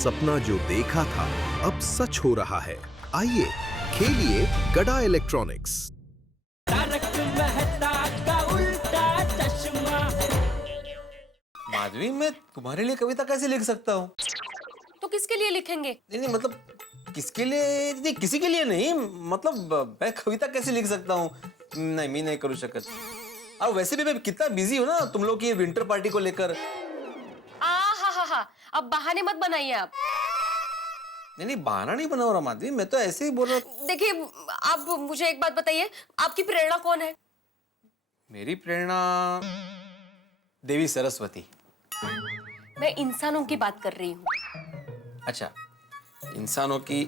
सपना जो देखा था अब सच हो रहा है। आइए खेलिए गड़ा इलेक्ट्रॉनिक्स। माधवी, मैं तुम्हारे लिए कविता कैसे लिख सकता हूँ? तो किसके लिए लिखेंगे? नहीं मतलब किसके लिए नहीं, किसी के लिए नहीं, मतलब मैं कविता कैसे लिख सकता हूँ? नहीं, मैं नहीं करू शकत। और वैसे भी मैं कितना बिजी हूँ ना तुम लोग की विंटर पार्टी को लेकर। हा अब बहाने मत बनाइए आप। नहीं, बहाना नहीं बना रहा माधवी, मैं तो ऐसे ही बोल रहा। देखिए, आप मुझे एक बात बताइए, आपकी प्रेरणा कौन है? मेरी प्रेरणा देवी सरस्वती। मैं इंसानों की बात कर रही हूँ। अच्छा, इंसानों की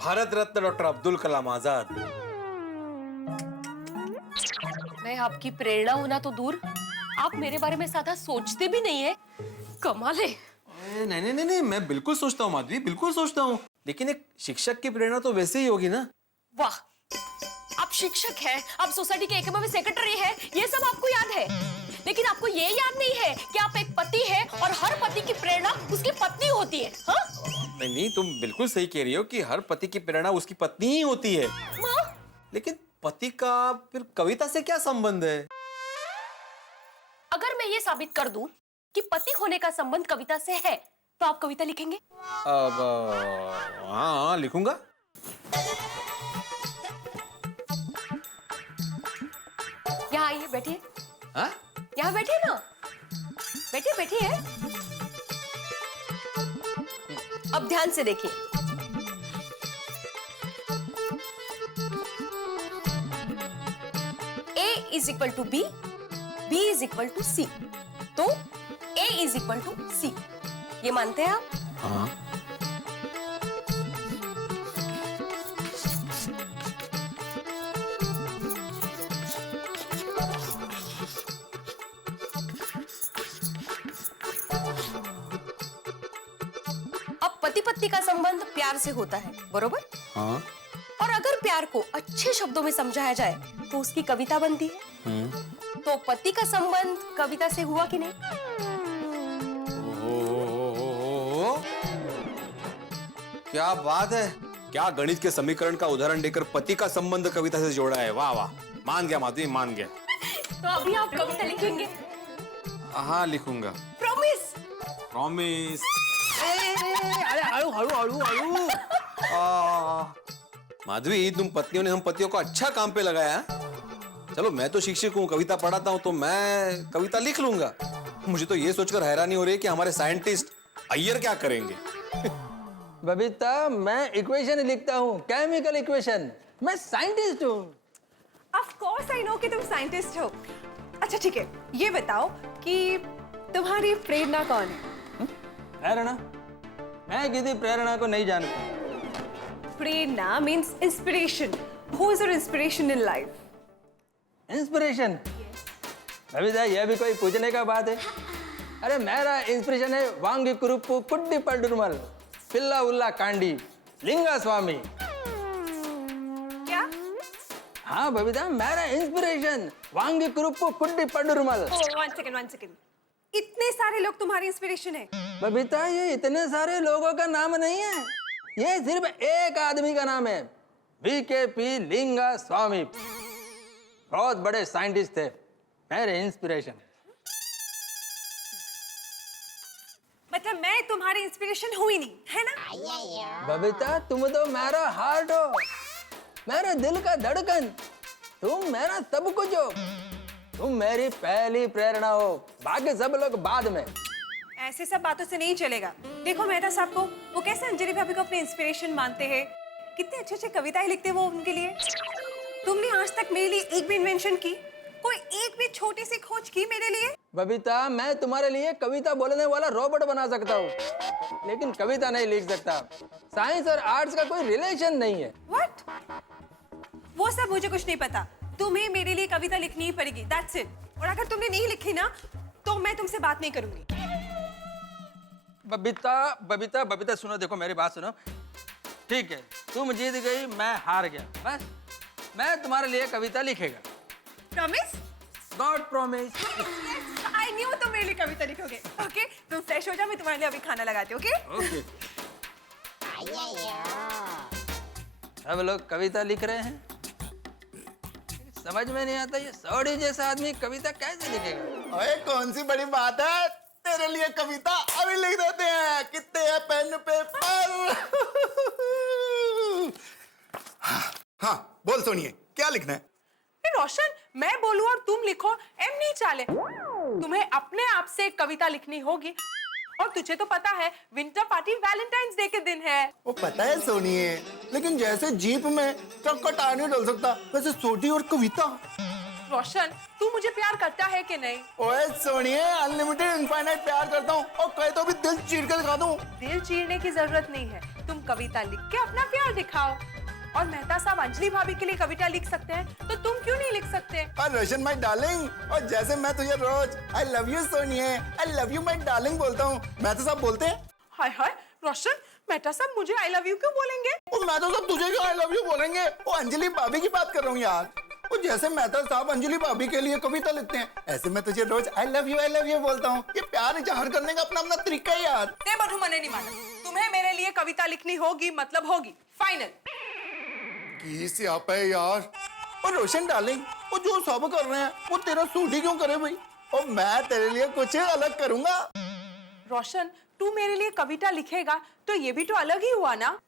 भारत रत्न डॉक्टर अब्दुल कलाम आजाद। मैं आपकी प्रेरणा होना तो दूर, आप मेरे बारे में ज्यादा सोचते भी नहीं है। कमाल है। नहीं, मैं बिल्कुल सोचता हूँ माधवी, बिल्कुल सोचता हूँ, लेकिन एक शिक्षक की प्रेरणा तो वैसे ही होगी ना। वाह, आप शिक्षक हैं, आप सोसाइटी के एकलव्य सेक्रेटरी हैं, ये सब आपको याद है, लेकिन आपको ये याद नहीं है कि आप एक पति हैं और हर पति की प्रेरणा उसकी पत्नी होती है। हाँ? नहीं, तुम बिल्कुल सही कह रही हो कि हर पति की प्रेरणा उसकी पत्नी ही होती है। लेकिन पति का फिर कविता से क्या संबंध है? अगर मैं ये साबित कर दूं कि पति होने का संबंध कविता से है, तो आप कविता लिखेंगे? अब हाँ, लिखूंगा। यहाँ आइए, बैठिए। हाँ? यहाँ बैठिए ना, बैठिए। अब ध्यान से देखिए। A is equal to B, B is equal to C, तो A is equal to C, ये मानते हैं आप? हाँ। अब पति पत्नी का संबंध प्यार से होता है, बरोबर? हाँ। और अगर प्यार को अच्छे शब्दों में समझाया जाए तो उसकी कविता बनती है। तो पति का संबंध कविता से हुआ कि नहीं? क्या बात है, क्या गणित के समीकरण का उदाहरण देकर पति का संबंध कविता से जोड़ा है। वाह वाह, मान गया माधवी, मान गया। तो अभी आप कविता लिखेंगे? हाँ, लिखूंगा। प्रॉमिस? प्रॉमिस। अरे हळू। माधवी, तुम पत्नियों ने हम पतियों को अच्छा काम पे लगाया है। चलो, मैं तो शिक्षक हूँ, कविता पढ़ाता हूँ, तो मैं कविता लिख लूंगा। मुझे तो ये सोचकर हैरानी हो रही है कि हमारे साइंटिस्ट अय्यर क्या करेंगे। बबीता, मैं इक्वेशन लिखता हूँ, केमिकल इक्वेशन। मैं साइंटिस्ट हूँ। ऑफ कोर्स आई नो कि तुम साइंटिस्ट हो। अच्छा ठीक है, ये बताओ कि तुम्हारी प्रेरणा कौन है? प्रेरणा? मैं किसी प्रेरणा को नहीं जानता। प्रेरणा means inspiration. Who is your inspiration in life? Inspiration? Babita, यह भी कोई पूछने का बात है? अरे मेरा इंस्पिरेशन है वांगी कुरुप्पु कुड्डी पल्डुरमल पिल्ला उल्ला कांडी लिंगा स्वामी। क्या? हाँ बबीता, मेरा इंस्पिरेशन वांगी कुरुप्पु कुड्डी पल्डुरमल। One second. इतने सारे लोग तुम्हारी इंस्पिरेशन है? बबीता, ये इतने सारे लोगों का नाम नहीं है, ये सिर्फ एक आदमी का नाम है, वीकेपी लिंगा स्वामी। बहुत बड़े साइंटिस्ट थे, मेरे इंस्पिरेशन। मतलब मैं तुम्हारी इंस्पिरेशन हुई नहीं, है ना? बबीता, तुम तो मेरा हार्ट हो, मेरे दिल का धड़कन। तुम मेरा सब कुछ हो, तुम मेरी पहली प्रेरणा हो, बाकी सब लोग बाद में। ऐसे सब बातों से नहीं चलेगा। देखो मेहता साहब को, वो कैसे अंजलि भाभी को अपनी इंस्पिरेशन मानते हैं, कितने अच्छे अच्छे कविताएं लिखते हैं वो उनके लिए। तुमने आज तक मेरे लिए एक भी इन्वेंशन की, कोई एक भी छोटी सी खोज की मेरे लिए? बबीता, मैं तुम्हारे लिए कविता बोलने वाला रोबोट बना सकता हूँ, लेकिन कविता नहीं लिख सकता। साइंस और आर्ट्स का कोई रिलेशन नहीं है। व्हाट? वो सब मुझे कुछ नहीं पता। तुम्हें मेरे लिए कविता लिखनी ही पड़ेगी, दैट्स इट। और अगर तुमने नहीं लिखी ना, तो मैं तुमसे बात नहीं करूंगी। बबीता सुनो, देखो मेरी बात सुनो। ठीक है, तुम जीत गई, मैं हार गया, बस मैं तुम्हारे लिए कविता लिखेगा। Promise? God promise. I knew हो तो मेरे लिए कविता लिखोगे। ओके, तुम फ्रेश हो जाओ, मैं तुम्हारे लिए अभी खाना लगाती हूँ। Okay okay. सब लोग कविता लिख रहे हैं, समझ में नहीं आता ये सौड़ी जैसा आदमी कविता कैसे लिखेगा। अरे कौन सी बड़ी बात है, तेरे लिए कविता अभी लिख देते हैं। कितने हैं पेन पेपर? हाँ बोल सोनिए, क्या लिखना है? रोशन, मैं बोलूं और तुम लिखो, एम नहीं चाले। तुम्हें अपने आप से एक कविता लिखनी होगी, और तुझे तो पता है विंटर पार्टी वैलेंटाइंस डे के दिन है। वो पता है सोनिए, लेकिन जैसे जीप में ट्रक का टायर नहीं डल सकता, वैसे सोटी और कविता। रोशन, तू मुझे प्यार करता है कि नहीं? ओए सोनिए, अनलिमिटेड इनफाइनाइट प्यार करता हूँ, और कहे तो भी दिल चीर कर दिखा दूँ। दिल चीरने की जरूरत नहीं है, तुम कविता लिख के अपना प्यार दिखाओ। और मेहता साहब अंजलि भाभी के लिए कविता लिख सकते हैं, तो तुम क्यों नहीं लिख सकते? और रोशन माय डार्लिंग, और जैसे मैं तुझे रोज आई लव यू सोनिए, I love you my darling बोलता हूँ, मैं तो सब बोलते हैं। हाय हाय रोशन, मेहता साहब मुझे आई लव यू क्यों बोलेंगे? और मैं तो सब तुझे क्यों आई लव यू बोलेंगे? वो अंजलि भाभी की बात कर रहा हूँ यार। वो जैसे मेहता साहब अंजलि भाभी के लिए कविता लिखते हैं, ऐसे मैं तुझे रोज आई लव यू बोलता हूँ। ये प्यार इजहार करने का अपना अपना तरीका है यार। नहीं मधु, मैंने नहीं माना। तुम्हें मेरे लिए कविता लिखनी होगी, मतलब होगी, फाइनल। किस आप है यार। और रोशन डार्लिंग, वो जो सब कर रहे हैं वो तेरा सूट ही क्यों करे भाई? और मैं तेरे लिए कुछ अलग करूंगा। रोशन, तू मेरे लिए कविता लिखेगा तो ये भी तो अलग ही हुआ ना?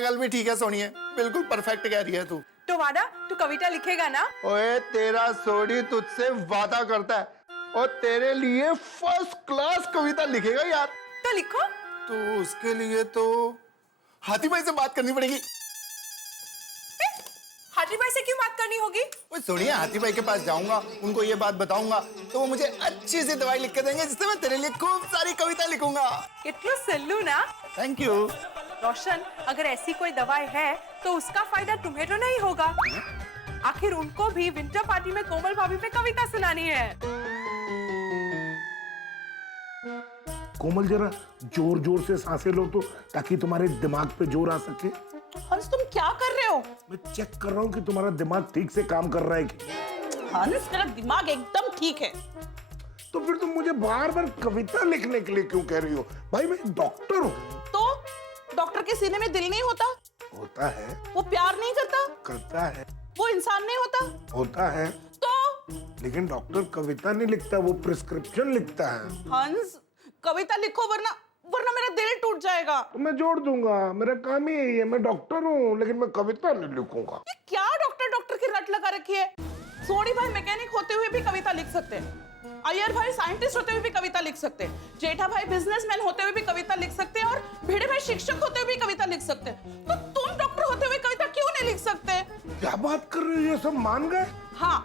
गल भी ठीक है सोनिए, बिल्कुल परफेक्ट कह रही है तू। तो वादा, तू कविता लिखेगा ना? ओए तेरा सोडी तुझसे वादा करता है, और तेरे लिए फर्स्ट क्लास कविता लिखेगा यार। तो लिखो। तो उसके लिए तो हाथी भाई से बात करनी पड़ेगी। हाथी भाई से क्यों बात करनी होगी? ओए सुनिए, हाथी भाई के पास जाऊंगा, उनको ये बात बताऊंगा, तो वो मुझे अच्छी सी दवाई लिख के देंगे, जिससे मैं तेरे लिए खूब सारी कविता लिखूंगा। कितना सल्लू ना। Thank you. रोशन, अगर ऐसी कोई दवाई है तो उसका फायदा तुम्हें तो नहीं होगा। आखिर उनको भी विंटर पार्टी में कोमल भाभी पे कविता सुनानी है। कोमल जरा जोर जोर से सांसें लो तो, ताकि तुम्हारे दिमाग पे जोर आ सके। हंस, तुम क्या कर रहे हो? मैं चेक कर रहा हूँ कि तुम्हारा दिमाग ठीक से काम कर रहा है कि। हंस, मेरा दिमाग एकदम ठीक है। तो फिर तुम मुझे बार बार कविता लिखने के लिए क्यों कह रही हो? भाई मैं डॉक्टर हूँ। तो डॉक्टर के सीने में दिल नहीं होता? होता है। वो प्यार नहीं करता? करता है। वो इंसान नहीं होता? होता है। तो लेकिन डॉक्टर कविता नहीं लिखता, वो प्रिस्क्रिप्शन लिखता है। हंस, कविता लिखो, वरना मेरा दिल टूट जाएगा। तो मैं जोड़ दूंगा, मेरा काम ही यही है। मैं डॉक्टर हूँ, लेकिन मैं कविता नहीं लिखूंगा। ये क्या डॉक्टर की रट लगा रखी है? सोडी भाई मैकेनिक होते हुए भी कविता लिख सकते हैं, अय्यर भाई साइंटिस्ट होते हुए भी कविता लिख सकते हैं, जेठा भाई बिजनेसमैन होते हुए भी कविता लिख सकते हैं, और भिड़े भाई शिक्षक होते हुए भी कविता लिख सकते हैं। तो तुम डॉक्टर होते हुए कविता क्यों नहीं लिख सकते? क्या बात कर रही हो? ये सब मान गए? हाँ,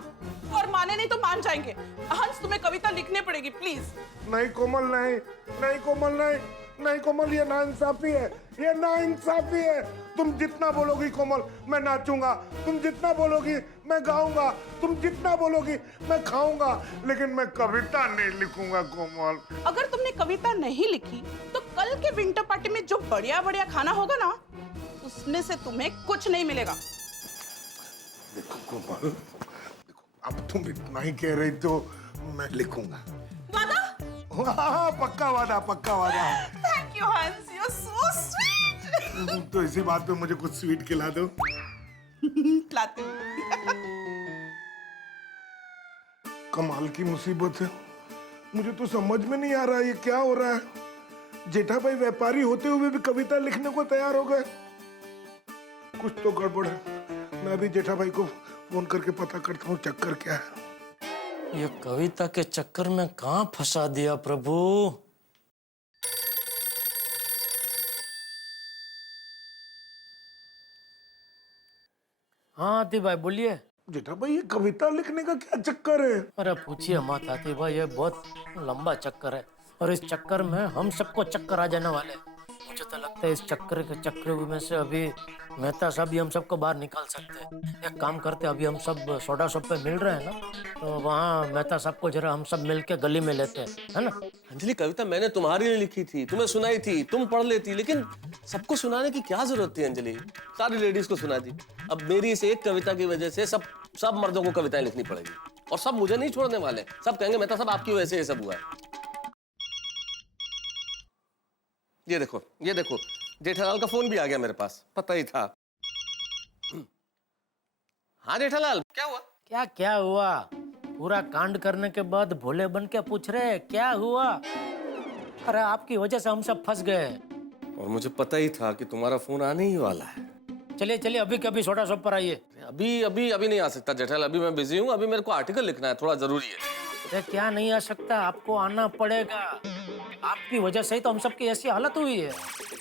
और माने नहीं तो मान जाएंगे। हंस, तुम्हें कविता लिखनी पड़ेगी, प्लीज। नहीं कोमल, नहीं नहीं कोमल, नहीं नहीं कोमल, ये नाइंसाफी है, ये नाइंसाफी है। तुम जितना बोलोगी कोमल मैं नाचूंगा, तुम जितना बोलोगी मैं गाऊंगा, तुम जितना बोलोगी मैं खाऊंगा, लेकिन मैं कविता नहीं लिखूंगा कोमल। अगर तुमने कविता नहीं लिखी तो कल के विंटर पार्टी में जो बढ़िया बढ़िया खाना होगा ना, उसमें से तुम्हें कुछ नहीं मिलेगा। देखो कोमल, देखो अब तुम इतना ही कह रही तो मैं लिखूंगा। वादा? हाँ, पक्का वादा, पक्का वादा। थैंक यू हंस, यू आर सो स्वीट। तो इसी बात पे मुझे कुछ स्वीट खिला दो। खिलाती हूँ। कमाल की मुसीबत है, मुझे तो समझ में नहीं आ रहा ये क्या हो रहा है। जेठा भाई व्यापारी होते हुए भी कविता लिखने को तैयार हो गए। कुछ तो गड़बड़ है। मैं अभी जेठा भाई को फोन करके पता करता हूँ चक्कर क्या है। ये कविता के चक्कर में कहाँ फंसा दिया प्रभु। हाँ आती भाई बोलिए। जेठा भाई ये कविता लिखने का क्या चक्कर है? अरे पूछिए मत आती भाई, ये बहुत लंबा चक्कर है, और इस चक्कर में हम सबको चक्कर आ जाने वाले हैं। मुझे तो लगता है इस चक्कर के चक्कर में से अभी मेहता साहब भी हम सबको बाहर निकाल सकते हैं। एक काम करते, अभी हम सब सोडा शॉप पे मिल रहे हैं ना, तो वहाँ मेहता साहब को जरा हम सब मिल के गली में लेते हैं, है ना। अंजलि, कविता मैंने तुम्हारे लिए लिखी थी, तुम्हें सुनाई थी, तुम पढ़ लेती, लेकिन सबको सुनाने की क्या जरूरत थी अंजलि? सारी लेडीज को सुना दी। अब मेरी इस एक कविता की वजह से सब मर्दों को कविताएं लिखनी पड़ेगी। और सब मुझे नहीं छोड़ने वाले, सब कहेंगे मेहता साहब आपकी वजह से ये सब हुआ है। ये देखो जेठालाल का फोन भी आ गया मेरे पास, पता ही था। हाँ जेठालाल, क्या हुआ? क्या हुआ? पूरा कांड करने के बाद भोले बन के पूछ रहे हैं क्या हुआ? अरे आपकी वजह से हम सब फंस गए। और मुझे पता ही था कि तुम्हारा फोन आने ही वाला है। चलिए अभी कभी सोडा शॉप पर आइए। अभी नहीं आ सकता जेठालाल, अभी मैं बिजी हूँ, अभी मेरे को आर्टिकल लिखना है, थोड़ा जरूरी है। अरे क्या नहीं आ सकता, आपको आना पड़ेगा। आपकी वजह से ही तो हम सबकी ऐसी हालत हुई है।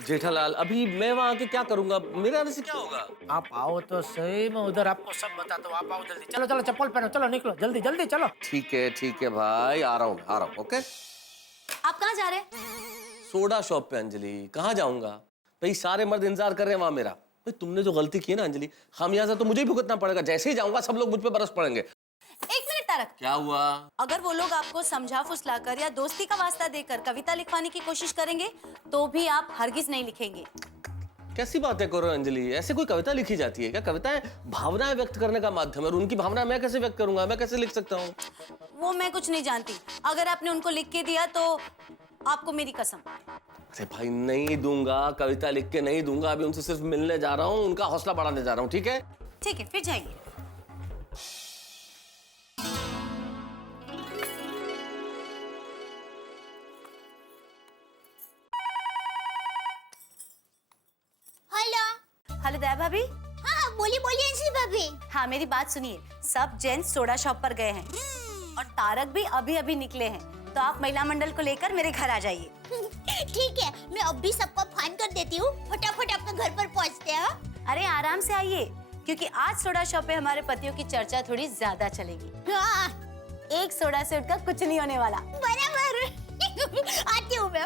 जेठालाल अभी मैं वहाँ आके क्या करूंगा, मेरे आने से क्या होगा? आप आओ तो सही, मैं उधर आपको सब बताता हूँ। आप आओ जल्दी, चलो चप्पल पहनो, चलो निकलो जल्दी चलो। ठीक है भाई, आ रहा हूँ। ओके। आप कहाँ जा रहे हैं? सोडा शॉप पे अंजलि, कहाँ जाऊंगा भाई, सारे मर्द इंतजार कर रहे हैं वहां मेरा। भाई तुमने जो गलती की है ना अंजलि, खामियाजा तो मुझे ही भुगतना पड़ेगा। जैसे ही जाऊंगा सब लोग मुझ पे बरस पड़ेंगे। एक मिनट तारक, क्या हुआ? अगर वो लोग आपको समझा फुसलाकर या दोस्ती का वास्ता देकर कविता लिखवाने की कोशिश करेंगे तो भी आप हरगिज नहीं लिखेंगे। कैसी बातें करो अंजलि, ऐसे कोई कविता लिखी जाती है क्या? कविताएं भावनाएं व्यक्त करने का माध्यम है, और उनकी भावना मैं कैसे व्यक्त करूंगा, मैं कैसे लिख सकता हूँ? वो मैं कुछ नहीं जानती, अगर आपने उनको लिख के दिया तो आपको मेरी कसम। अरे भाई नहीं दूंगा, कविता लिख के नहीं दूंगा। अभी उनसे सिर्फ मिलने जा रहा हूँ, उनका हौसला बढ़ाने जा रहा हूँ। ठीक है फिर जाइए। हेलो दया भाभी। हाँ बोलिए अंजलि भाभी। हाँ मेरी बात सुनिए, सब जेंट्स सोडा शॉप पर गए हैं और तारक भी अभी निकले हैं, तो आप महिला मंडल को लेकर मेरे घर आ जाइए। ठीक है, मैं अभी सबको फोन कर देती हूँ, फटाफट आपके घर पर पहुँचते हैं। अरे आराम से आइए, क्योंकि आज सोडा शॉप पे हमारे पतियों की चर्चा थोड़ी ज्यादा चलेगी। हाँ। एक सोडा से उठकर कुछ नहीं होने वाला। बराबर। आती हूँ मैं।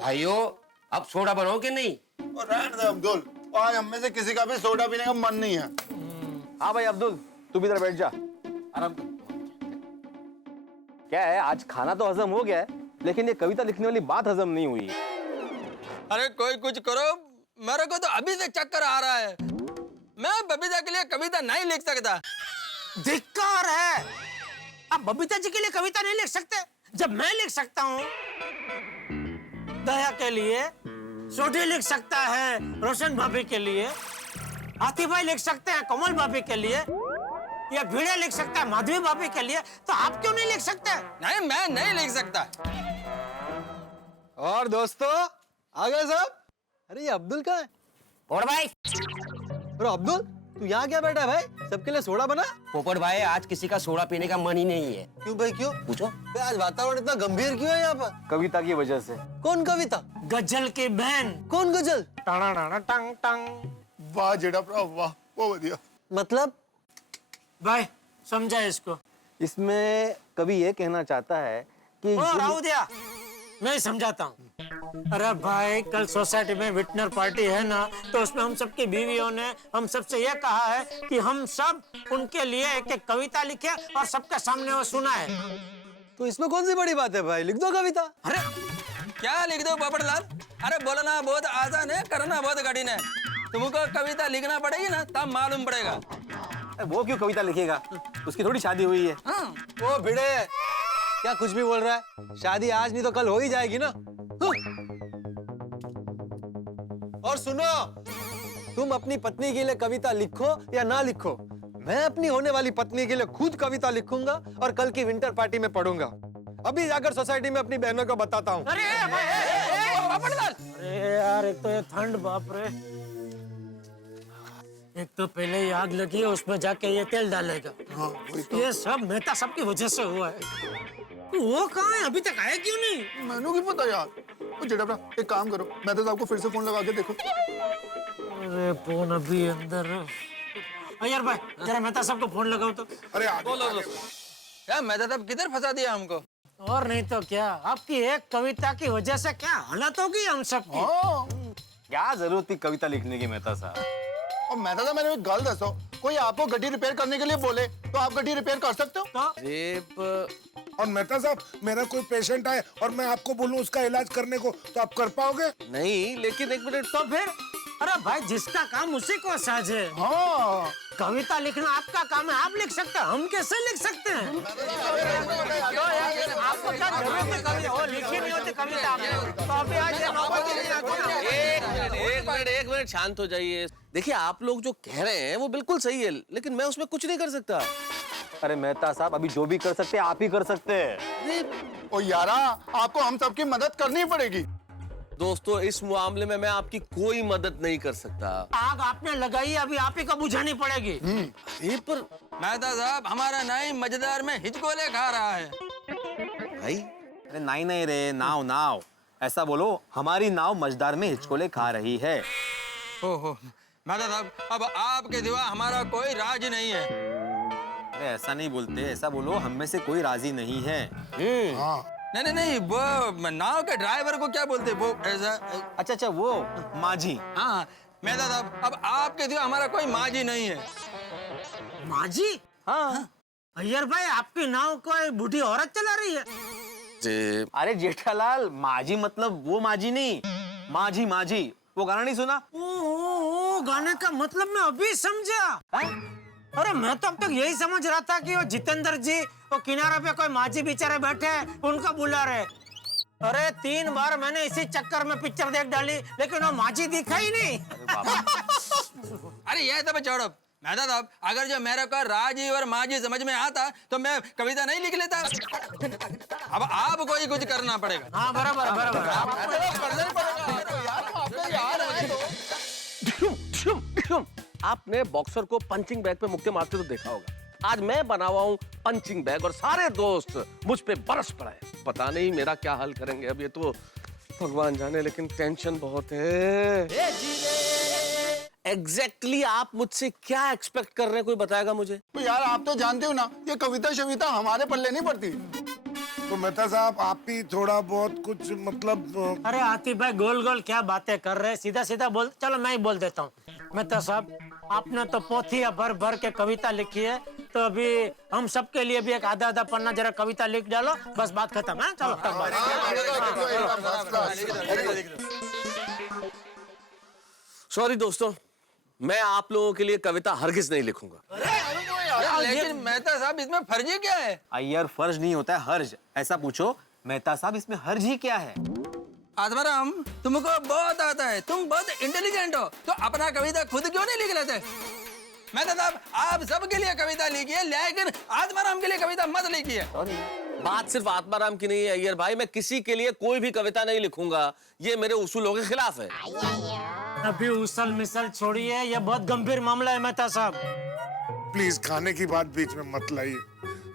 भाइयों अब सोडा बनाओ कि नहीं? रहने दे अब्दुल, आज हम में से किसी का भी सोडा पीने का मन नहीं है। हाँ भाई अब्दुल, तू भी इधर बैठ जा, आराम कर। क्या है, आज खाना तो हजम हो गया है, लेकिन ये कविता लिखने वाली बात हजम नहीं हुई। अरे कोई कुछ करो, मेरे को तो अभी से चक्कर आ रहा है। मैं बबीता के लिए कविता नहीं लिख सकता। धिक्कार है, आप बबीता जी के लिए कविता नहीं लिख सकते जब मैं लिख सकता हूँ। दया के लिए सोडी लिख सकता है, रोशन भाभी के लिए हाथी भाई लिख सकते हैं, कोमल भाभी के लिए, या भिड़े लिख सकता है माधवी भाभी के लिए, तो आप क्यों नहीं लिख सकते? नहीं, मैं नहीं लिख सकता। और दोस्तों आ गए सब? अरे ये अब्दुल कहाँ है? और भाई, अरे अब्दुल तू यहाँ क्या बैठा है भाई? सबके लिए सोडा बना? पोपट भाई आज किसी का सोडा पीने का मन ही नहीं है। क्यों भाई क्यों? पूछो। आज वातावरण इतना गंभीर क्यों है यहाँ पर? कविता की वजह से। कौन कविता? गजल की बहन। कौन गजल? टाणा टंग टंग। वाह जेठा भरा, वाह बहुत बढ़िया। मतलब भाई समझा इसको। इसमें कवि ये कहना चाहता है कि राहु दिया, मैं ही समझाता हूँ। अरे भाई कल सोसाइटी में विटनर पार्टी है ना, तो उसमें हम सबकी बीवियों ने हम सबसे ये कहा है कि हम सब उनके लिए एक एक कविता लिखे और सबके सामने वो सुनाए। तो इसमें कौन सी बड़ी बात है भाई, लिख दो कविता। अरे क्या लिख दो पोपटलाल? अरे बोलना बहुत आसान है, करना बहुत कठिन है। तुमको कविता लिखना पड़ेगी ना, तब मालूम पड़ेगा। वो क्यों कविता लिखेगा, उसकी थोड़ी शादी हुई है। वो भिड़े क्या कुछ भी बोल रहा है, शादी आज नहीं तो कल हो ही जाएगी ना। और सुनो, तुम अपनी पत्नी के लिए कविता लिखो या ना लिखो, मैं अपनी होने वाली पत्नी के लिए खुद कविता लिखूंगा और कल की विंटर पार्टी में पढ़ूंगा। अभी जाकर सोसाइटी में अपनी बहनों को बताता हूँ। अरे यार, एक तो ये ठंड, बाप रे, एक तो पहले ही आग लगी है, उसमें जाके ये तेल डालेगा। हाँ, तो। ये सब मेहता सब की वजह से हुआ है। वो कहाँ है, अभी तक आया क्यों नहीं? मैंने क्या पता यार। तो जेठा भरा एक काम करो, मैं तो आपको फिर से फोन लगा के देखो। अरे फोन अभी अंदर है। यार भाई जरा मेहता सबको फोन लगाओ तो। अरे बोलो क्या मेहता साहब किधर फंसा दिया हमको? और नहीं तो क्या, आपकी एक कविता की वजह से क्या हालत होगी हम सबकी। क्या जरूरत थी कविता लिखने की मेहता साहब? और मेहता साहब मैंने एक गल दसो, कोई आपको गड्डी रिपेयर करने के लिए बोले तो आप गड्डी रिपेयर कर सकते हो? और मेहता साहब मेरा कोई पेशेंट आए और मैं आपको बोलूं उसका इलाज करने को, तो आप कर पाओगे? नहीं, लेकिन एक मिनट। तो फिर अरे भाई जिसका काम उसी को साझे। हाँ कविता लिखना आपका काम है, आप लिख सकते हैं, हम कैसे लिख सकते हैं? आपको क्या जरूरत है कविता? वो लिखी नहीं होती कविता तो अभी आज ये नौबत ही नहीं आती ना। एक मिनट शांत हो जाइए। देखिए आप लोग जो कह रहे हैं वो बिल्कुल सही है, लेकिन मैं उसमें कुछ नहीं कर सकता। अरे मेहता साहब, अभी जो भी कर सकते हैं आप ही कर सकते हैं। ओ यारा, आपको हम सबकी मदद करनी पड़ेगी। दोस्तों इस मामले में मैं आपकी कोई मदद नहीं कर सकता। आग आपने लगाई, अभी आप ही को बुझानी पड़ेगी। पर मेहता साहब, हमारा नाई मजेदार में हिचकोले खा रहा है। भाई अरे नहीं नहीं रे, नाव नाव ऐसा बोलो, हमारी नाव मझदार में हिचकोले खा रही है। ओहो मेहता साहब, अब आपके सिवा हमारा कोई राज नहीं है। अरे ऐसा नहीं बोलते, ऐसा बोलो हम में से कोई राजी नहीं है। नहीं नहीं नहीं, वो नाव के ड्राइवर को क्या बोलते वो ऐसा। अच्छा अच्छा, वो माझी। हाँ मेहता साहब, अब आपके सिवा हमारा कोई माझी नहीं है। माझी? हाँ अय्यर भाई, आपकी नाव कोई बूढ़ी औरत चला रही है? अरे जेठालाल, माझी मतलब वो माझी नहीं, माझी माझी, वो गाना नहीं सुना? ओ, गाने का मतलब मैं अभी समझा। अरे मैं तो अब तक यही समझ रहा था कि वो जितेंद्र जी वो किनारे पे कोई माझी बेचारे बैठे हैं, उनका बुला रहे। अरे 3 बार मैंने इसी चक्कर में पिक्चर देख डाली, लेकिन वो माझी दिखा ही नहीं। अरे ये सब छोड़ो मेहता साहब, अगर जो मेरे को राजी और माझी समझ में आता तो मैं कविता नहीं लिख लेता। अब आपको ही कुछ करना पड़ेगा। हाँ बराबर बराबर। आपने बॉक्सर को पंचिंग बैग पे मुक्के मारते तो देखा होगा। आज मैं बना हुआ हूँ पंचिंग बैग और सारे दोस्त मुझ पे बरस पड़े। पता नहीं मेरा क्या हल करेंगे अब, ये तो भगवान जाने, लेकिन टेंशन बहुत है। एग्जैक्टली आप मुझसे क्या एक्सपेक्ट कर रहे हैं, कोई बताएगा मुझे? तो यार आप तो जानते हो ना, ये कविता शविता हमारे पल्ले नहीं पड़ती। तो मेहता साहब, आप ही थोड़ा बहुत कुछ मतलब। अरे आतिफ भाई, गोल गोल क्या बातें कर रहे हैं, सीधा सीधा बोल। चलो मैं ही बोल देता हूँ। मेहता साहब, आपने तो पोथिया भर भर के कविता लिखी है, तो अभी हम सबके लिए भी एक आधा आधा पन्ना जरा कविता लिख डालो, बस बात खत्म है। चलो सॉरी दोस्तों, मैं आप लोगों के लिए कविता हरगिज नहीं लिखूंगा। लेकिन मेहता साहब, इसमें फर्जी क्या है? अय्यर, फर्ज नहीं होता है हर्ज। ऐसा पूछो मेहता साहब, इसमें हर्ज ही क्या है? आत्माराम, तुमको बहुत आता है, तुम बहुत इंटेलिजेंट हो, तो अपना कविता खुद क्यों नहीं लिख लेते? मेहता साहब, आप सबके लिए कविता लिखिए, लेकिन आत्माराम के लिए कविता मत लिखिए। बात सिर्फ आत्माराम की नहीं है अय्यर भाई, मैं किसी के लिए कोई भी कविता नहीं लिखूंगा, ये मेरे उसूलों के खिलाफ है। अभी उसल मिसल छोड़िए, ये बहुत गंभीर मामला है मेहता साहब। प्लीज खाने की बात बीच में मत लाइए,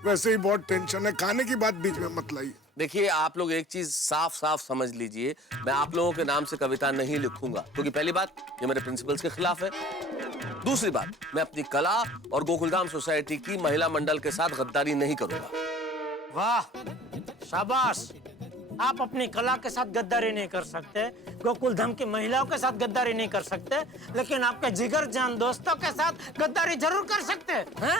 वैसे ही बहुत टेंशन है, खाने की बात बीच में मत लाइए। देखिए आप लोग एक चीज साफ साफ समझ लीजिए, मैं आप लोगों के नाम से कविता नहीं लिखूंगा, क्योंकि पहली बात ये मेरे प्रिंसिपल्स के खिलाफ है। दूसरी बात, मैं अपनी कला और गोकुलधाम सोसाइटी की महिला मंडल के साथ गद्दारी नहीं करूंगा। वाह शाबाश, आप अपनी कला के साथ गद्दारी नहीं कर सकते, गोकुलधाम की महिलाओं के साथ गद्दारी नहीं कर सकते, लेकिन आपके जिगर जान दोस्तों के साथ गद्दारी जरूर कर सकते हैं।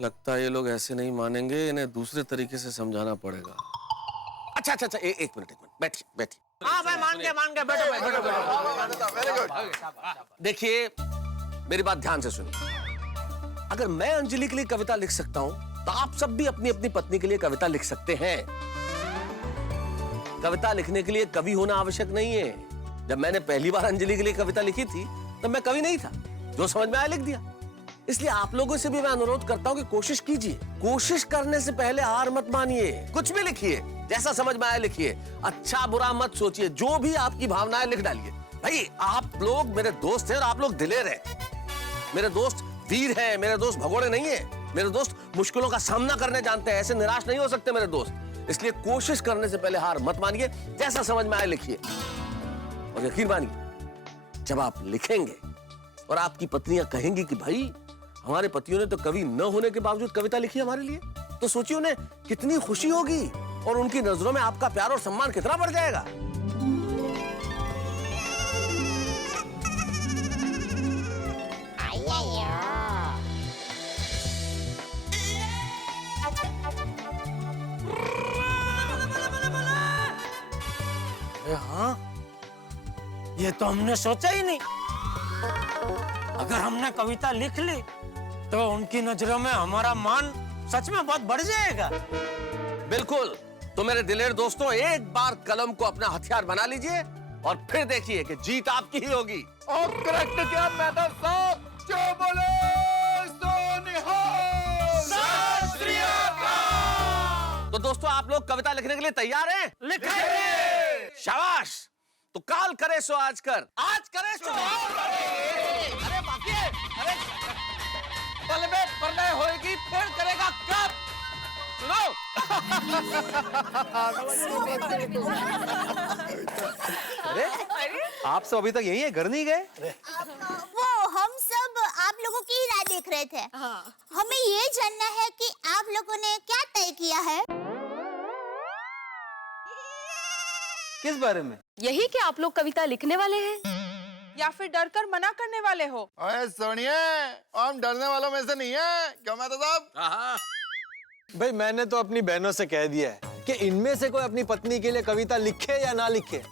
लगता है ये लोग ऐसे नहीं मानेंगे, इन्हें दूसरे तरीके से समझाना पड़ेगा। अच्छा अच्छा अच्छा, एक मिनट बैठिए। हाँ भाई, मान गए, बैठो। देखिए मेरी बात ध्यान से सुनिए, अगर मैं अंजलि के लिए कविता लिख सकता हूं, तो आप सब भी अपनी अपनी पत्नी के लिए कविता लिख सकते हैं। कविता लिखने के लिए कवि होना आवश्यक नहीं है। जब मैंने पहली बार अंजलि के लिए कविता लिखी थी, तब मैं कवि नहीं था, जो समझ में आया लिख दिया। इसलिए आप लोगों से भी मैं अनुरोध करता हूं कि कोशिश कीजिए, कोशिश करने से पहले हार मत मानिए, कुछ भी लिखिए, जैसा समझ में आया लिखिए, अच्छा बुरा मत सोचिए, जो भी आपकी भावनाएं लिख डालिए। भाई आप लोग मेरे दोस्त हैं और आप लोग दिलेर हैं, मेरे दोस्त वीर हैं, मेरे दोस्त भगोड़े नहीं है, मेरे दोस्त मुश्किलों का सामना करने जानते हैं, ऐसे निराश नहीं हो सकते मेरे दोस्त। इसलिए कोशिश करने से पहले हार मत मानिए, जैसा समझ में आए लिखिए। और यकीन मानिए, जब आप लिखेंगे और आपकी पत्नियां कहेंगी कि भाई हमारे पतियों ने तो कवि न होने के बावजूद कविता लिखी हमारे लिए, तो सोचिए उन्हें कितनी खुशी होगी और उनकी नजरों में आपका प्यार और सम्मान कितना बढ़ जाएगा। हाँ, ये तो हमने सोचा ही नहीं। अगर हमने कविता लिख ली तो उनकी नजरों में हमारा मान सच में बहुत बढ़ जाएगा। बिल्कुल। तो मेरे दिलेर दोस्तों, एक बार कलम को अपना हथियार बना लीजिए और फिर देखिए कि जीत आपकी ही होगी। और करेक्ट क्या मेहता साहब? जो बोले सो निहाल। सत श्री अकाल। तो दोस्तों, आप लोग कविता लिखने के लिए तैयार हैं? लिखेंगे। शाबाश। तो काल करे सो आज कर, आज करे सो आज कर। अरे बाकी है, अरे पल में प्रलय होएगी, फिर करेगा कब? सुनो। अरे आप सब अभी तक यही है, घर नहीं गए? वो हम सब आप लोगों की राह देख रहे थे। हमें ये जानना है कि आप लोगों ने क्या तय किया है। किस बारे में? यही कि आप लोग कविता लिखने वाले हैं या फिर डर कर मना करने वाले हो? अरे सुनिए, हम डरने वालों में से नहीं है, क्यों मेहता साहब? भाई मैंने तो अपनी बहनों से कह दिया है कि इनमें से कोई अपनी पत्नी के लिए कविता लिखे या ना लिखे,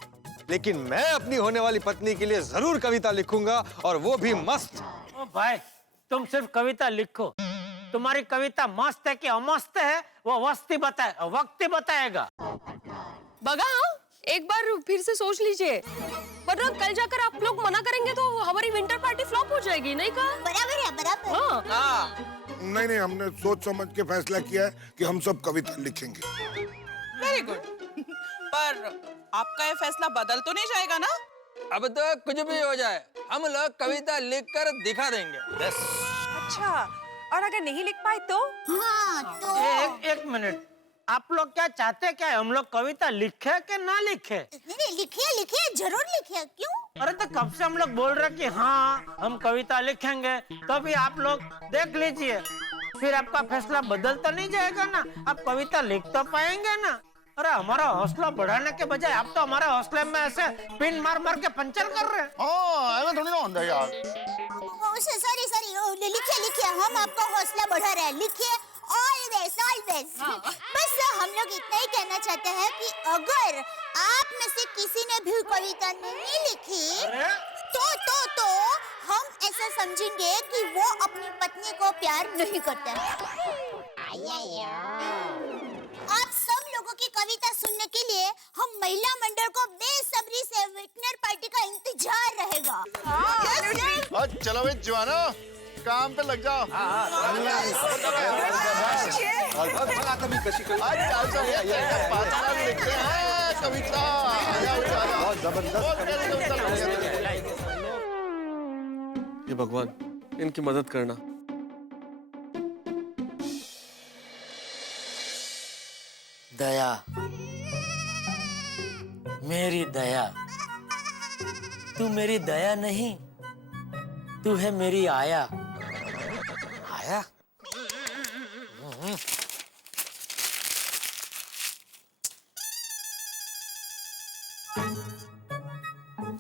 लेकिन मैं अपनी होने वाली पत्नी के लिए जरूर कविता लिखूंगा, और वो भी मस्त। ओ भाई, तुम सिर्फ कविता लिखो। तुम्हारी कविता मस्त है कि अमस्त है वो वक्त ही बताएगा। बगाओ, एक बार फिर से सोच लीजिए, वरना कल जाकर आप लोग मना करेंगे तो हमारी विंटर पार्टी फ्लॉप हो जाएगी, नहीं कहा? बराबर है, बराबर। हाँ। नहीं नहीं, हमने सोच समझ के फैसला किया है कि हम सब कविता लिखेंगे। Very good. पर आपका ये फैसला बदल तो नहीं जाएगा ना? अब तो कुछ भी हो जाए, हम लोग कविता लिखकर दिखा देंगे। अच्छा, और अगर नहीं लिख पाए तो? हाँ तो एक मिनट, आप लोग क्या चाहते, क्या हम लोग कविता लिखे कि ना लिखे? नहीं, लिखिए लिखिए, जरूर लिखिए। क्यों? अरे तो कब से हम लोग बोल रहे कि हाँ हम कविता लिखेंगे, तो भी आप लोग देख लीजिए, फिर आपका फैसला बदल तो नहीं जाएगा ना? आप कविता लिख तो पाएंगे ना? अरे हमारा हौसला बढ़ाने के बजाय आप तो हमारे हौसले में ऐसे पिन मार मार के पंचर कर रहे हैं। हाँ, थोड़ी ना होता यार। सॉरी लिखिए लिखिए, हम आपका हौसला बढ़ा रहे हैं। लिखिए, ऑलवेज। बस हम लोग इतना ही कहना चाहते हैं कि अगर आप में से किसी ने भी कविता नहीं लिखी तो हम ऐसा समझेंगे कि वो अपनी पत्नी को प्यार नहीं करते। आप सब लोगों की कविता सुनने के लिए हम महिला मंडल को बेसब्री से विंटर पार्टी का इंतजार रहेगा। चलो भाई जवानो, काम पे लग जाओ। लिखते हैं कविता। बहुत जबरदस्त। ये भगवान, इनकी मदद करना। दया, मेरी दया, तू मेरी दया नहीं, तू है मेरी आया। आया?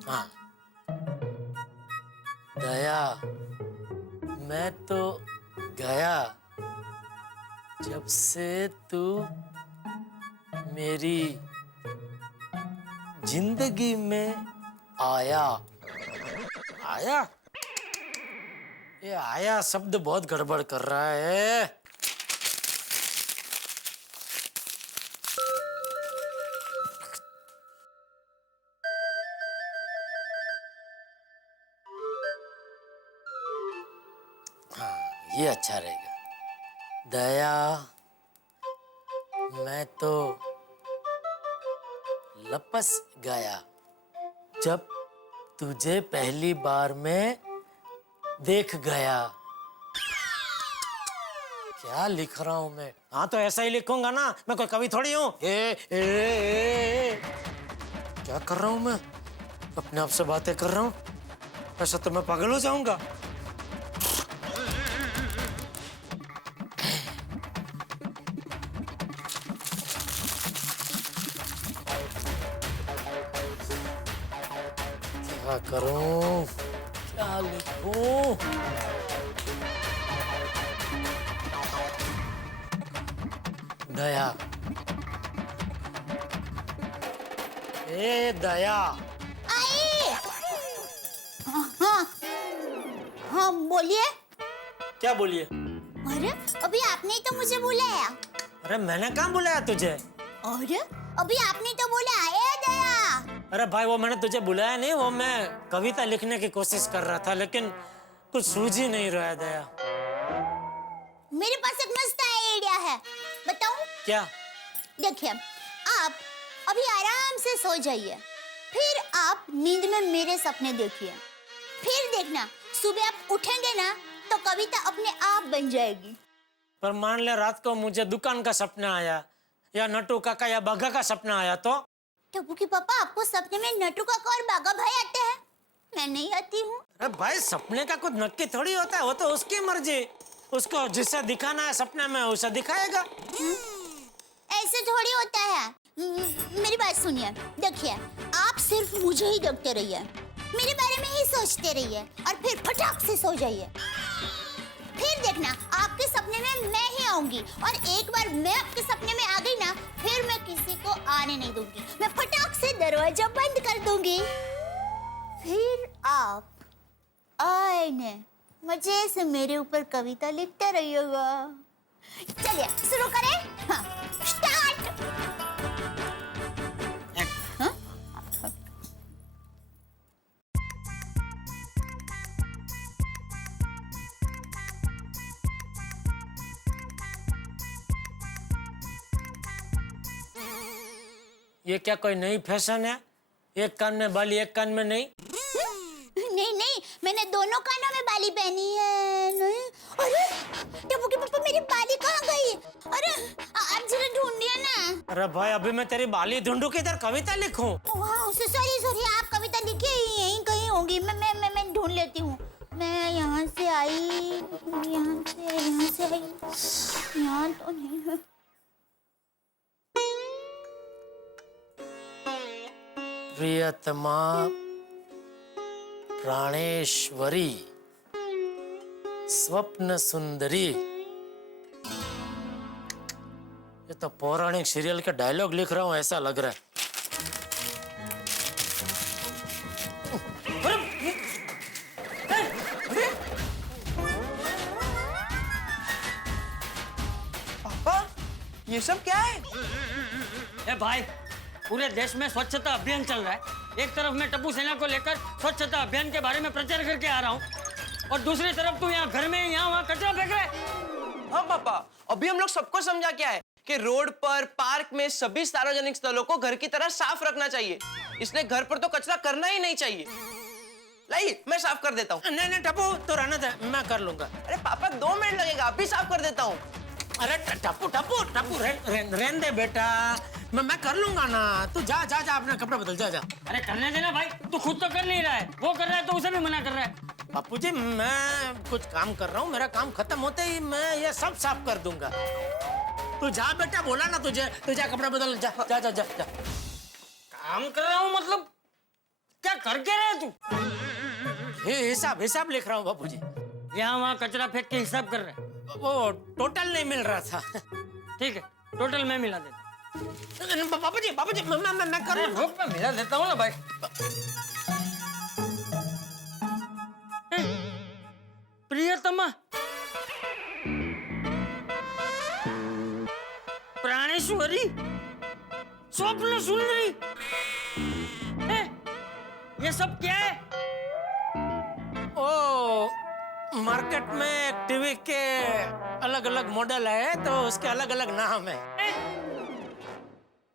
हाँ, दया, मैं तो गया जब से तू मेरी जिंदगी में आया। आया? ये आया शब्द बहुत गड़बड़ कर रहा है। हाँ, ये अच्छा रहेगा। दया, मैं तो लपस गया जब तुझे पहली बार में देख गया। क्या लिख रहा हूं मैं? हाँ तो ऐसा ही लिखूंगा ना, मैं कोई कवि थोड़ी हूँ। क्या कर रहा हूं मैं? अपने आप से बातें कर रहा हूँ, ऐसा तो मैं पागल हो जाऊंगा। क्या करूं, क्या लिखूं? दया, ए दया। हाँ, हाँ बोलिए। क्या बोलिए? अरे अभी आपने ही तो मुझे बुलाया। अरे मैंने कहाँ बुलाया तुझे? अरे अभी आपने तो बोला ए दया। अरे भाई वो मैंने तुझे बुलाया नहीं, वो मैं कविता लिखने की कोशिश कर रहा था लेकिन कुछ सूझ ही नहीं रहा है दया। मेरे पास एक मस्त आइडिया है, बताऊं? क्या? देखिए, आप अभी आराम से सो जाइए, फिर आप नींद में मेरे सपने देखिए, फिर देखना सुबह आप उठेंगे ना तो कविता अपने आप बन जाएगी। पर मान ले रात को मुझे दुकान का सपना आया या नटू काका या बाघा का सपना आया तो? टप्पू की पापा, आपको सपने में नटू काका और बाघा भाई आते हैं, मैं नहीं आती हूँ। अरे भाई सपने का कुछ नक्की थोड़ी होता है, वो तो उसकी मर्जी, उसको जिसे दिखाना है सपने में उसे दिखाएगा। ऐसे थोड़ी होता है। मेरी बात सुनिए, देखिए आप सिर्फ मुझे ही देखते रहिए, मेरे बारे में ही सोचते रहिए और फिर फटाक से सो जाइए। फिर देखना आपके सपने में मैं ही आऊंगी और एक बार मैं आपके सपने में आ गई ना, फिर मैं किसी को आने नहीं दूंगी, मैं फटाक से दरवाजा बंद कर दूंगी। फिर आप आईने मजे से मेरे ऊपर कविता लिखते रहिएगा। चलिए शुरू करें। हाँ, स्टार्ट। हाँ? ये क्या कोई नई फैशन है? एक कान में बाली एक कान में नहीं? नहीं नहीं, मैंने दोनों कानों में बाली पहनी है। नहीं, अरे टप्पू के पापा मेरी बाली कहाँ गई? अरे आप जरा ढूंढिए ना। अरे भाई अभी मैं तेरी बाली ढूंढूं कि इधर कविता लिखूं? वाह, सॉरी आप कविता लिखिए, यहीं कहीं होंगी, मैं ढूंढ लेती हूँ। मैं यहाँ से आई, यहाँ से आई, यहाँ तो नहीं है। प्रियतमा प्राणेश्वरी स्वप्न सुंदरी, ये तो पौराणिक सीरियल के डायलॉग लिख रहा हूं ऐसा लग रहा है। पापा ये सब क्या है? ए भाई, पूरे देश में स्वच्छता अभियान चल रहा है। एक तरफ मैं टप्पू सेना को लेकर स्वच्छता अभियान के बारे में प्रचार करके आ रहा हूँ और दूसरी तरफ तू यहाँ घर में यहाँ वहाँ कचरा फेंक रहा है। हाँ पापा, अभी हम लोग सबको समझा क्या है कि रोड पर, पार्क में, सभी सार्वजनिक स्थलों को घर की तरह साफ रखना चाहिए, इसलिए घर पर तो कचरा करना ही नहीं चाहिए। लाइए मैं साफ कर देता हूँ। नहीं टप्पू तो रहने दे, मैं कर लूंगा। अरे पापा 2 मिनट लगेगा, अभी साफ कर देता हूँ। अरे टप्पू रहने दे बेटा, मैं कर लूंगा ना, तू जा अपना कपड़ा बदल जा। अरे करने देना भाई, तू खुद तो कर नहीं रहा है, वो कर रहा है तो उसे भी मना कर रहा है। बापूजी मैं कुछ काम कर रहा हूँ, मेरा काम खत्म होते ही मैं ये सब साफ कर दूंगा। तू जा बेटा, बोला ना तुझे, तू जा कपड़ा बदल, जा। काम कर रहा हूँ मतलब क्या करके रहे तू? हिसाब लिख रहा हूँ बापूजी। यहाँ वहाँ कचरा फेंक के हिसाब कर रहे हैं? वो टोटल नहीं मिल रहा था। ठीक है, टोटल मैं मिला देता। बापूजी मैं कर रहा हूँ, मैं मिला देता हूँ ना भाई। प्रियतमा प्राणेश्वरी स्वप्न सुंदरी, ये सब क्या है? ओ मार्केट में टीवी के अलग अलग मॉडल है तो उसके अलग अलग नाम है।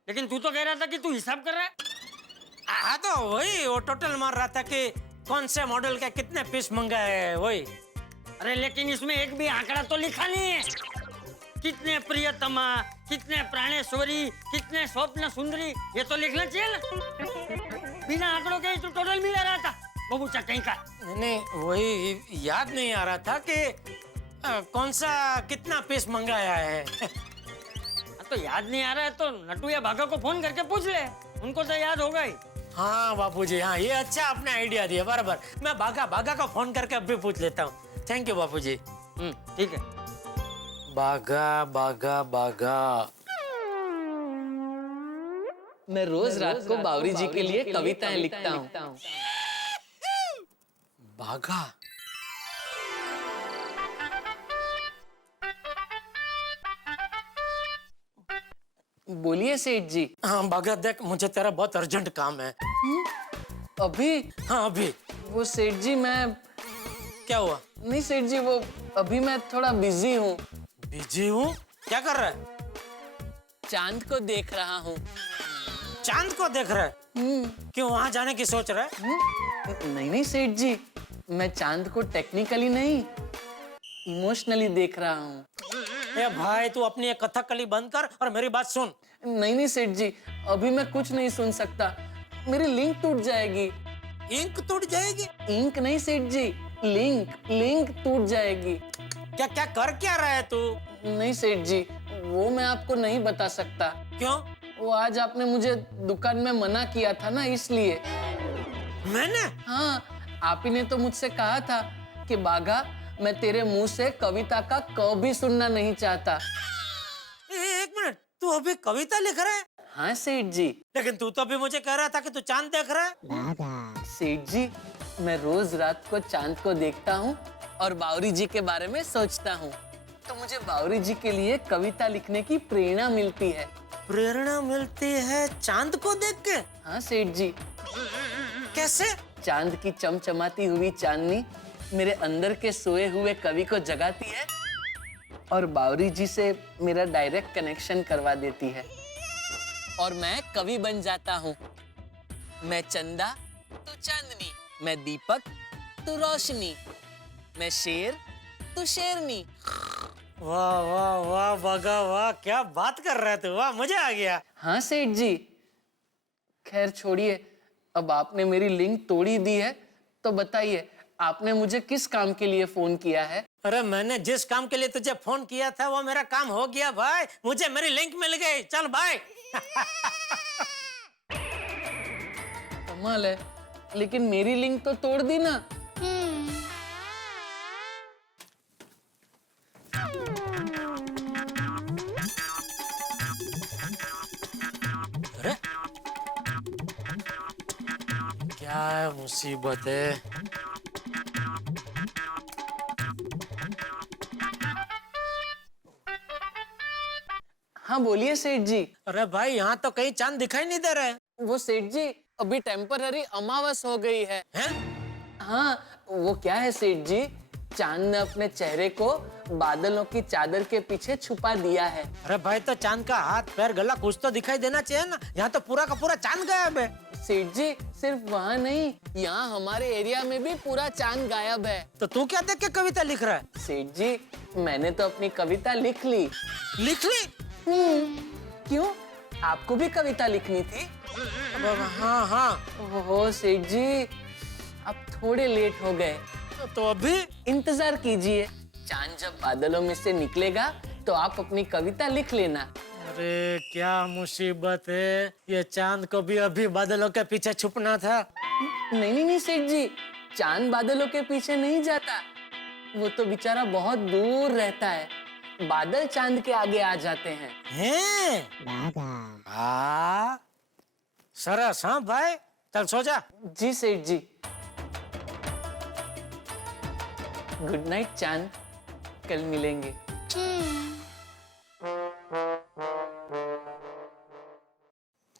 लेकिन तू तो कह रहा था कि तू हिसाब कर रहा है। हाँ तो वही, वो टोटल मार रहा था कि कौन से मॉडल के कितने पीस मंगाए वही। अरे लेकिन इसमें एक भी आंकड़ा तो लिखा नहीं है। कितने प्रियतमा, कितने प्राणेश्वरी, कितने स्वप्न सुंदरी, ये तो लिखना चाहिए ना। बिना आंकड़ों के तू टोटल मिला रहा था बबूचा कहीं का। नहीं वही याद नहीं आ रहा था कि कौन सा कितना पीस मंगाया है। तो याद नहीं आ रहा है तो नटू या भागा को फोन करके पूछ ले, उनको तो याद होगा ही। हाँ बापूजी, हाँ ये अच्छा आपने आइडिया दिया, बराबर। मैं भागा को फोन करके अभी पूछ लेता हूँ। थैंक यू बापूजी। ठीक है। बाघा। मैं रोज रात को बावरी जी के लिए कविताएं लिखता हूँ। बाघा बोलिए सेठ जी। हाँ भगत देख, मुझे तेरा बहुत अर्जेंट काम है। अभी? हाँ अभी। वो सेठ जी मैं... क्या हुआ? नहीं सेठ जी, वो अभी मैं थोड़ा बिजी हूँ। बिजी हूँ? क्या कर रहा है? चांद को देख रहा हूँ। चांद को देख रहा है? क्यों, वहां जाने की सोच रहा है? नहीं नहीं सेठ जी, मैं चांद को टेक्निकली नहीं, इमोशनली देख रहा हूँ। ए भाई, तू अपनी ये कथकली बंद कर और मेरी बात सुन। नहीं नहीं सेठ जी, अभी मैं कुछ नहीं सुन सकता, मेरी लिंक टूट जाएगी। इंक टूट जाएगी? इंक नहीं सेठ जी, लिंक टूट जाएगी। क्या क्या कर क्या रहा है तू? नहीं सेठ जी, वो मैं आपको नहीं बता सकता। क्यों? वो आज आपने मुझे दुकान में मना किया था ना, इसलिए। मैंने? हाँ, आप ही ने तो मुझसे कहा था कि बाघा, मैं तेरे मुंह से कविता का क भी सुनना नहीं चाहता। एक मिनट, तू अभी कविता लिख रहा है? हाँ सेठ जी। लेकिन तू तो अभी मुझे कह रहा था कि तू चांद देख रहा है। सेठ जी, मैं रोज रात को चांद को देखता हूँ और बावरी जी के बारे में सोचता हूँ, तो मुझे बावरी जी के लिए कविता लिखने की प्रेरणा मिलती है। प्रेरणा मिलती है चांद को देख के? हाँ सेठ जी। कैसे? चांद की चमचमाती हुई चांदनी मेरे अंदर के सोए हुए कवि को जगाती है और बावरी जी से मेरा डायरेक्ट कनेक्शन करवा देती है और मैं कवि बन जाता हूँ। मैं चंदा, तू चांदनी, मैं दीपक, तू रोशनी, मैं शेर, तू शेरनी। वाह वाह वाह बाघा वाह, क्या बात कर रहा है तू, वाह मजा आ गया। हाँ सेठ जी। खैर छोड़िए, अब आपने मेरी लिंक तोड़ी दी है, तो बताइए आपने मुझे किस काम के लिए फोन किया है? अरे मैंने जिस काम के लिए तुझे फोन किया था वो मेरा काम हो गया भाई, मुझे मेरी लिंक मिल गई। चल भाई। कमाल है, लेकिन मेरी लिंक तो तोड़ दी ना। अरे क्या मुसीबत है। हाँ बोलिए सेठ जी। अरे भाई, यहाँ तो कहीं चांद दिखाई नहीं दे रहा है। वो सेठ जी, अभी टेम्पररी अमावस हो गई है। हैं? हाँ, वो क्या है सेठ जी, चांद ने अपने चेहरे को बादलों की चादर के पीछे छुपा दिया है। अरे भाई, तो चांद का हाथ पैर गला कुछ तो दिखाई देना चाहिए ना, यहाँ तो पूरा का पूरा चांद गायब है। सेठ जी, सिर्फ वहाँ नहीं, यहाँ हमारे एरिया में भी पूरा चांद गायब है। तो तू क्या देख के कविता लिख रहा है? सेठ जी, मैंने तो अपनी कविता लिख ली। लिख ली? क्यों, आपको भी कविता लिखनी थी? हाँ हाँ। ओहो सेठ जी, अब थोड़े लेट हो गए। तो अभी इंतजार कीजिए, चांद जब बादलों में से निकलेगा तो आप अपनी कविता लिख लेना। अरे क्या मुसीबत है, ये चांद को भी अभी बादलों के पीछे छुपना था। नहीं नहीं सेठ जी, चांद बादलों के पीछे नहीं जाता, वो तो बेचारा बहुत दूर रहता है, बादल चांद के आगे आ जाते हैं। हाँ सरस। हाँ भाई, चल सो जा। जी सेठ जी। गुड नाइट चांद, कल मिलेंगे।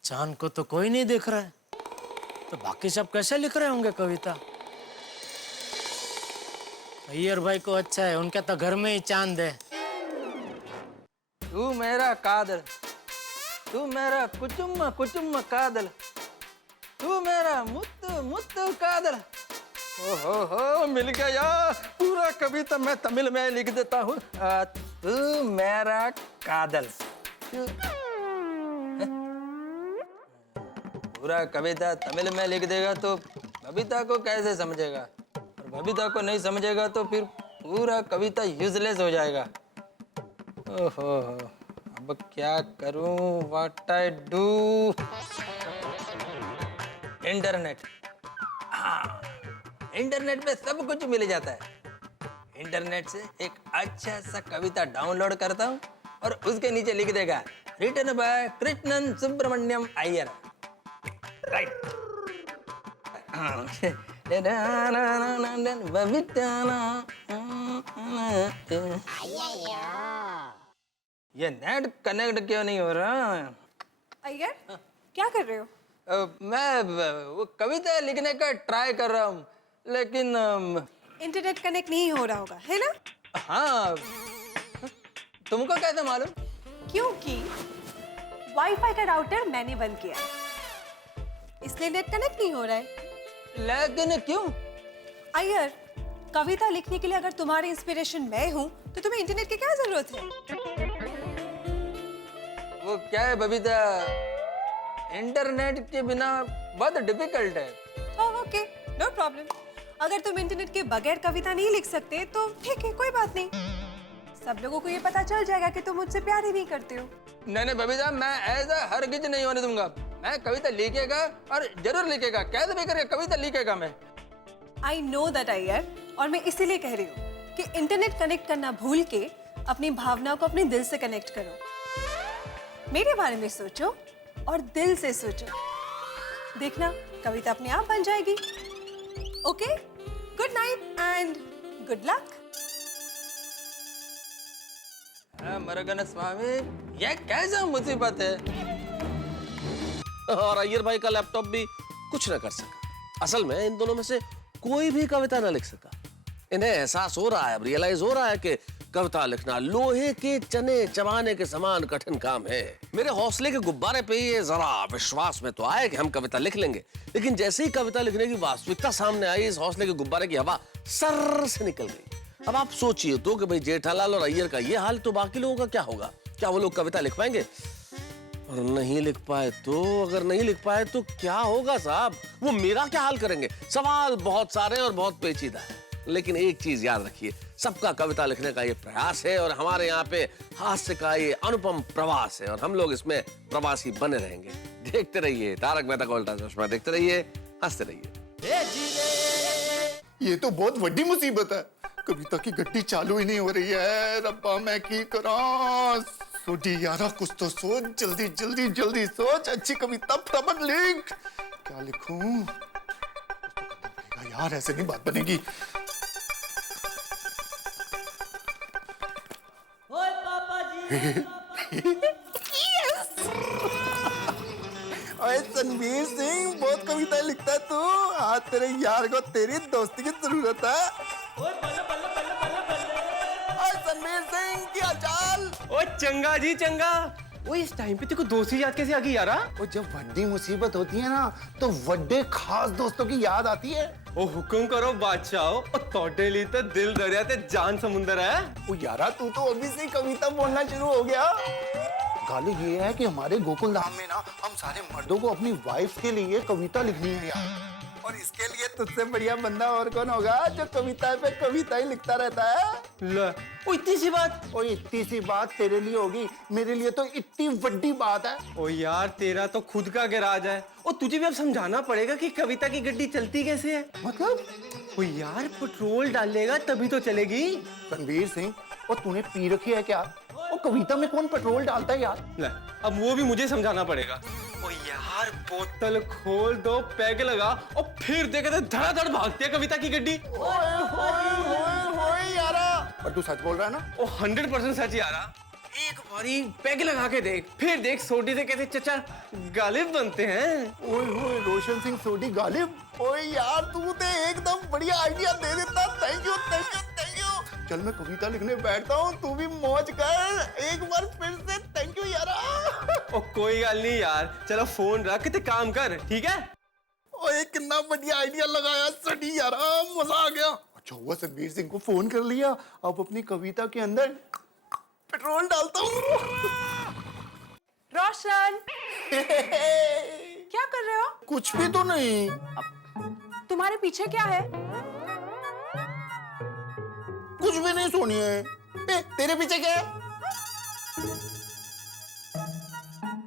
चांद को तो कोई नहीं देख रहा है, तो बाकी सब कैसे लिख रहे होंगे कविता? अय्यर भाई को अच्छा है, उनके तो घर में ही चांद है। तू मेरा कादल, तू मेरा कुचुम्मा कुचुम्मा कादल, तू मेरा मुत्तु मुत्तु कादल। ओहो, मिल गया। पूरा कविता मैं तमिल में लिख देता हूँ। तू मेरा कादल। पूरा कविता तमिल में लिख देगा तो बबीता को कैसे समझेगा, और बबीता को नहीं समझेगा तो फिर पूरा कविता यूजलेस हो जाएगा। ओहो, अब क्या करूं? What I do? इंटरनेट। हाँ, इंटरनेट पे सब कुछ मिल जाता है। इंटरनेट से एक अच्छा सा कविता डाउनलोड करता हूँ और उसके नीचे लिख देगा, written by Krishnan Subramaniam Iyer. Right. ये नेट कनेक्ट क्यों नहीं हो रहा? अय्यर क्या कर रहे हो? मैं वो कविता लिखने का ट्राई कर रहा हूँ, लेकिन इंटरनेट कनेक्ट नहीं हो रहा होगा, है ना? हाँ, तुमको कैसे मालूम? क्योंकि वाईफाई का राउटर मैंने बंद किया है, इसलिए नेट कनेक्ट नहीं हो रहा है। लेकिन क्यों? अय्यर, कविता लिखने के लिए अगर तुम्हारी इंस्पिरेशन मैं हूँ तो तुम्हें इंटरनेट की क्या जरूरत है? वो क्या है बबीता, इंटरनेट के बिना बहुत डिफिकल्ट है। Okay, no problem. अगर तुम इंटरनेट के बगैर कविता नहीं लिख सकते तो ठीक है, कोई बात नहीं। सब लोगों को ये पता चल जाएगा कि तुम मुझसे प्यार ही नहीं करते हो। नहीं बबीता, मैं ऐसा हरगिज नहीं होने दूंगा। मैं कविता लिखेगा और जरूर लिखेगा, कैसे भी करके कविता लिखेगा मैं। आई नो दैट अय्यर, और मैं इसीलिए कह रही हूँ कि इंटरनेट कनेक्ट करना भूल के अपनी भावनाओं को अपने दिल से कनेक्ट करो। मेरे बारे में सोचो और दिल से सोचो, देखना कविता अपने आप बन जाएगी। Okay, good night and good luck. Murugan Swami, ये कैसा मुसीबत है? और अय्यर भाई का लैपटॉप भी कुछ न कर सका। असल में इन दोनों में से कोई भी कविता न लिख सका। इन्हें एहसास हो रहा है, अब रियलाइज हो रहा है कि कविता लिखना लोहे के चने चबाने के समान कठिन काम है। मेरे हौसले के गुब्बारे पे ये जरा विश्वास में तो आए कि हम कविता लिख लेंगे, लेकिन जैसे ही कविता लिखने की वास्तविकता सामने आई, इस हौसले के गुब्बारे की हवा सर से निकल गई। अब आप सोचिए तो कि भाई जेठालाल और अय्यर का ये हाल, तो बाकी लोगों का क्या होगा? क्या वो लोग कविता लिख पाएंगे? और नहीं लिख पाए तो, अगर नहीं लिख पाए तो क्या होगा साहब? वो मेरा क्या हाल करेंगे? सवाल बहुत सारे और बहुत पेचीदा है, लेकिन एक चीज याद रखिए, सबका कविता लिखने का ये प्रयास है और हमारे यहाँ पे हास्य का ये अनुपम प्रवास है, और हम लोग इसमें प्रवासी बने रहेंगे। देखते रहिए तारक मेहता का उल्टा चश्मा, देखते रहिए, हंसते रहिए। ये तो बहुत बड़ी मुसीबत है, कविता की गड्डी चालू ही नहीं हो रही है। रब्बा मैं की करा? सोडी यारा, कुछ तो सोच, जल्दी जल्दी जल्दी सोच, अच्छी कविता फटाफट लिख। क्या लिखूं? यार ऐसे नहीं बात बनेगी। रणवीर सिंह, बहुत कविताएं लिखता है तू। आज तेरे यार को तेरी दोस्ती की जरूरत है। रणवीर सिंह, क्या चाल? ओ चंगा जी चंगा। वो इस टाइम पे तेको दोस्ती याद कैसे आ गई यारा? वो जब बड़ी मुसीबत होती है ना, तो बड़े खास दोस्तों की याद आती है। ओ हुक्म करो बादशाह, ओ तोड़े लिए तो दिल दरिया ते जान समुंदर है। ओ यारा, तू तो अभी से कविता बोलना शुरू हो गया। गाली ये है कि हमारे गोकुल धाम में ना, हम सारे मर्दों को अपनी वाइफ के लिए कविता लिखनी है यार, और इसके लिए तुझसे बढ़िया बंदा और कौन होगा जो कविता पे कविता ही लिखता रहता है। ओ इतनी सी बात? ओ इतनी सी बात तेरे लिए होगी, मेरे लिए तो इतनी बड़ी बात है। ओ यार, तेरा तो खुद का गैराज है, और तुझे भी अब समझाना पड़ेगा कि कविता की गड्डी चलती कैसे है। मतलब? ओ यार, पेट्रोल डालेगा तभी तो चलेगी। रणवीर सिंह, और तूने पी रखी है क्या? और कविता में कौन पेट्रोल डालता है यार? अब वो भी मुझे समझाना पड़ेगा। ओ यार, बोतल खोल दो, पैग लगा, और फिर देखे तो धड़ाधड़ भागती है कविता की गड्डी। ओए यारा, पर तू सच बोल रहा है ना? ओ 100% सच यारा। एक बारी पैग लगा के देख, फिर देख सोडी से कैसे चचा गालिब बनते हैं। ओए होए, रोशन सिंह सोडी गालिब। ओए यार, तू तो एकदम बढ़िया आइडिया दे देता। Thank you thank you thank you. चल मैं कविता लिखने बैठता हूँ, तू भी मौज कर। एक बार फिर से थैंक यू यारा। ओ कोई गल नहीं यार, चलो फोन रख के काम कर, ठीक है? ओए कितना बढ़िया आइडिया लगाया सडी यारा, मजा आ गया। अच्छा हुआ रणवीर सिंह को फोन कर लिया, अब अपनी कविता के अंदर पेट्रोल डालता हूँ। रोशन, क्या कर रहे हो? कुछ भी तो नहीं। तुम्हारे पीछे क्या है? कुछ भी नहीं सोनिए। तेरे पीछे क्या है?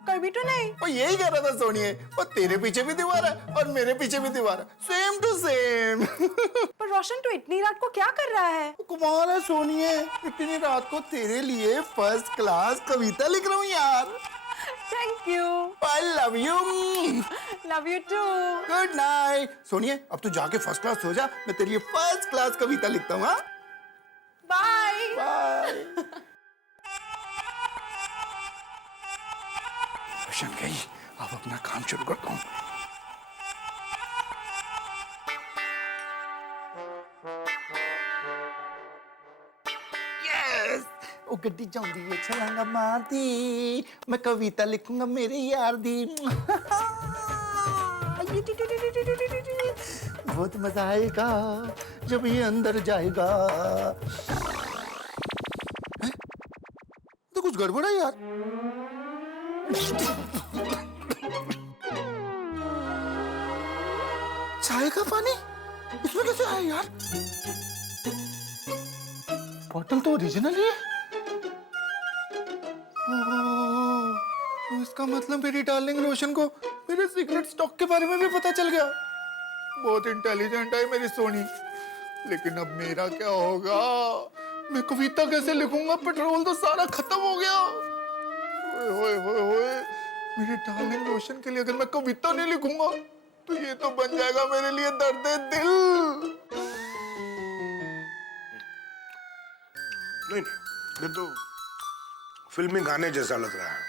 कभी तो नहीं। और यही कह रहा था सोनिए, और तेरे पीछे भी दीवार है और मेरे पीछे भी दीवार है, सेम टू सेम। पर रोशन, तू इतनी रात को क्या कर रहा है? कमाल है सोनिए, इतनी रात को तेरे लिए फर्स्ट क्लास कविता लिख रहा हूँ यार। Thank you. I love you. Love you too. Good night. सोनिए, अब तू जाके फर्स्ट क्लास सो जा, मैं तेरे लिए फर्स्ट क्लास कविता लिखता हूँ। Bye bye. रोशन गई, अब अपना काम शुरू करता हूँ। ओ गड्डी जाऊंदी है छलांगा मारती, मैं कविता लिखूंगा मेरे यार दी। बहुत मजा आएगा जब ये अंदर जाएगा। हैं? तो कुछ गड़बड़ है यार। चाय का पानी इसमें कैसे आया यार? बॉटल तो ओरिजिनल ही है। तो इसका मतलब मेरी डार्लिंग रोशन को मेरे सीक्रेट स्टॉक के बारे में भी पता चल गया। बहुत इंटेलिजेंट है मेरी सोनी। लेकिन अब मेरा क्या होगा? मैं कविता कैसे लिखूंगा? पेट्रोल तो सारा खत्म हो गया। ओए होए होए होए, मेरे डार्लिंग रोशन के लिए अगर मैं कविता नहीं लिखूंगा तो ये तो बन जाएगा मेरे लिए दर्द दिल। नहीं, ये तो फिल्मी गाने जैसा लग रहा है।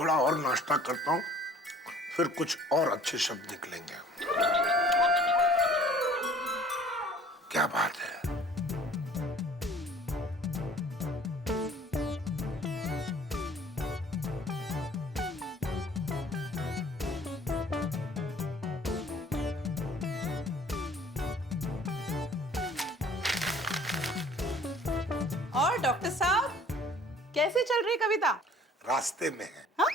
थोड़ा और नाश्ता करता हूँ, फिर कुछ और अच्छे शब्द निकलेंगे। क्या बात है? और डॉक्टर साहब कैसे चल रही कविता? रास्ते में है। हाँ?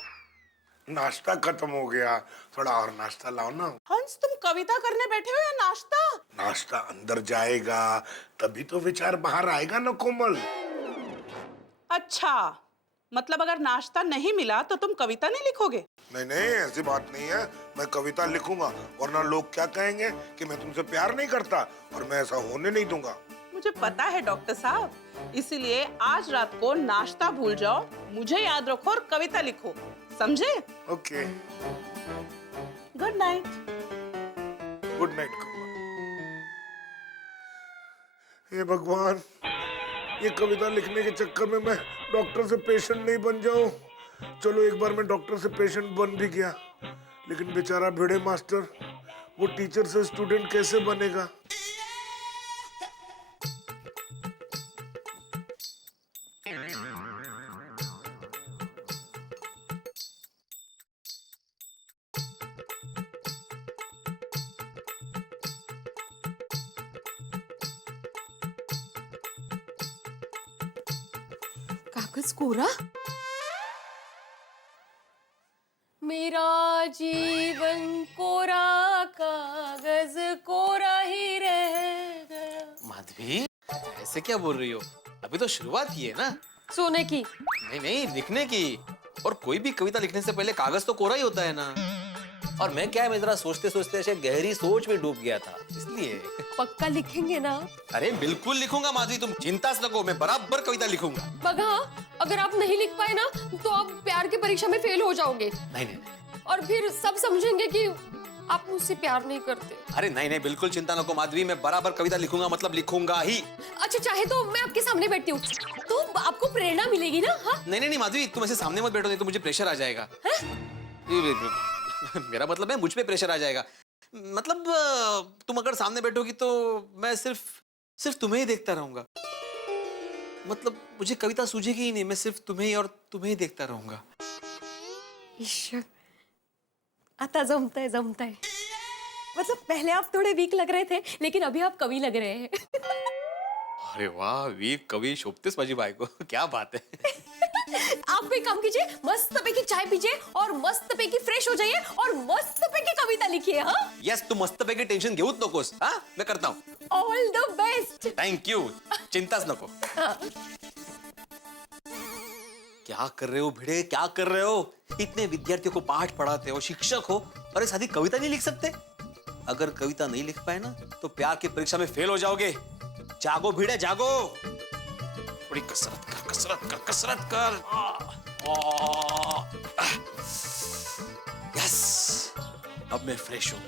नाश्ता खत्म हो गया, थोड़ा और नाश्ता लाओ ना। हंस, तुम कविता करने बैठे हो या नाश्ता? नाश्ता अंदर जाएगा तभी तो विचार बाहर आएगा ना कोमल। अच्छा, मतलब अगर नाश्ता नहीं मिला तो तुम कविता नहीं लिखोगे? नहीं नहीं, ऐसी बात नहीं है। मैं कविता लिखूंगा, वरना लोग क्या कहेंगे कि मैं तुमसे प्यार नहीं करता, और मैं ऐसा होने नहीं दूंगा। मुझे पता है डॉक्टर साहब, इसीलिए आज रात को नाश्ता भूल जाओ, मुझे याद रखो और कविता लिखो, समझे? Okay. Good night. Good night Komal. हे भगवान, ये कविता लिखने के चक्कर में मैं डॉक्टर से पेशेंट नहीं बन जाऊं। चलो, एक बार मैं डॉक्टर से पेशेंट बन भी गया, लेकिन बेचारा भिड़े मास्टर, वो टीचर से स्टूडेंट कैसे बनेगा? कागज कोरा? मेरा जीवन कोरा कागज कोरा ही रह गया। माधवी, ऐसे क्या बोल रही हो? अभी तो शुरुआत की है ना। सोने की? नहीं नहीं, लिखने की। और कोई भी कविता लिखने से पहले कागज तो कोरा ही होता है ना। और मैं क्या है, मैं जरा सोचते सोचते ऐसे गहरी सोच में डूब गया था, इसलिए। पक्का लिखेंगे ना? अरे बिल्कुल लिखूंगा माधवी, तुम चिंता न करो, मैं बराबर कविता लिखूंगा। बगा, अगर आप नहीं लिख पाए ना तो आप प्यार की परीक्षा में फेल हो जाओगे। नहीं नहीं, और फिर सब समझेंगे कि आप मुझसे प्यार नहीं करते। अरे नहीं नहीं, बिल्कुल चिंता न करो माधवी, मैं बराबर कविता लिखूंगा, मतलब लिखूंगा ही। अच्छा, चाहे तो मैं आपके सामने बैठती हूँ, तो आपको प्रेरणा मिलेगी ना? हाँ? नहीं नहीं माधवी, तुम ऐसे सामने मत बैठो, नहीं तो मुझे प्रेशर आ जाएगा। मेरा मतलब है मुझ पे प्रेशर आ जाएगा। मतलब तुम अगर सामने बैठोगी तो मैं सिर्फ तुम्हें ही देखता रहूंगा। मतलब मुझे कविता सूझेगी ही नहीं, मैं सिर्फ तुम्हें ही और तुम्हें ही देखता रहूंगा। ईश्वर, आता जमताय जमताय। मतलब पहले आप थोड़े वीक लग रहे थे, लेकिन अभी आप कवि लग रहे हैं। अरे वाह, वीक कवि शोभतेस माझी बायको, क्या बात है। आप भी काम कीजिए, मस्त पैकी चाय पीजिए और मस्त पैकी फ्रेश हो जाइए और मस्त पैकी कविता लिखिए। हाँ? यस, तू मस्त पैकी टेंशन घेऊच नकोस। हाँ, मैं करता हूँ। All the best. Thank you, चिंताच नको। हाँ। क्या कर रहे हो भिड़े, क्या कर रहे हो? इतने विद्यार्थियों को पाठ पढ़ाते हो, शिक्षक हो, और सादी कविता नहीं लिख सकते? अगर कविता नहीं लिख पाए ना तो प्यार की परीक्षा में फेल हो जाओगे। जागो भिड़े, जागो। थोड़ी कसरत कर, कसरत कर, कसरत कर। यस, अब मैं फ्रेश हूं।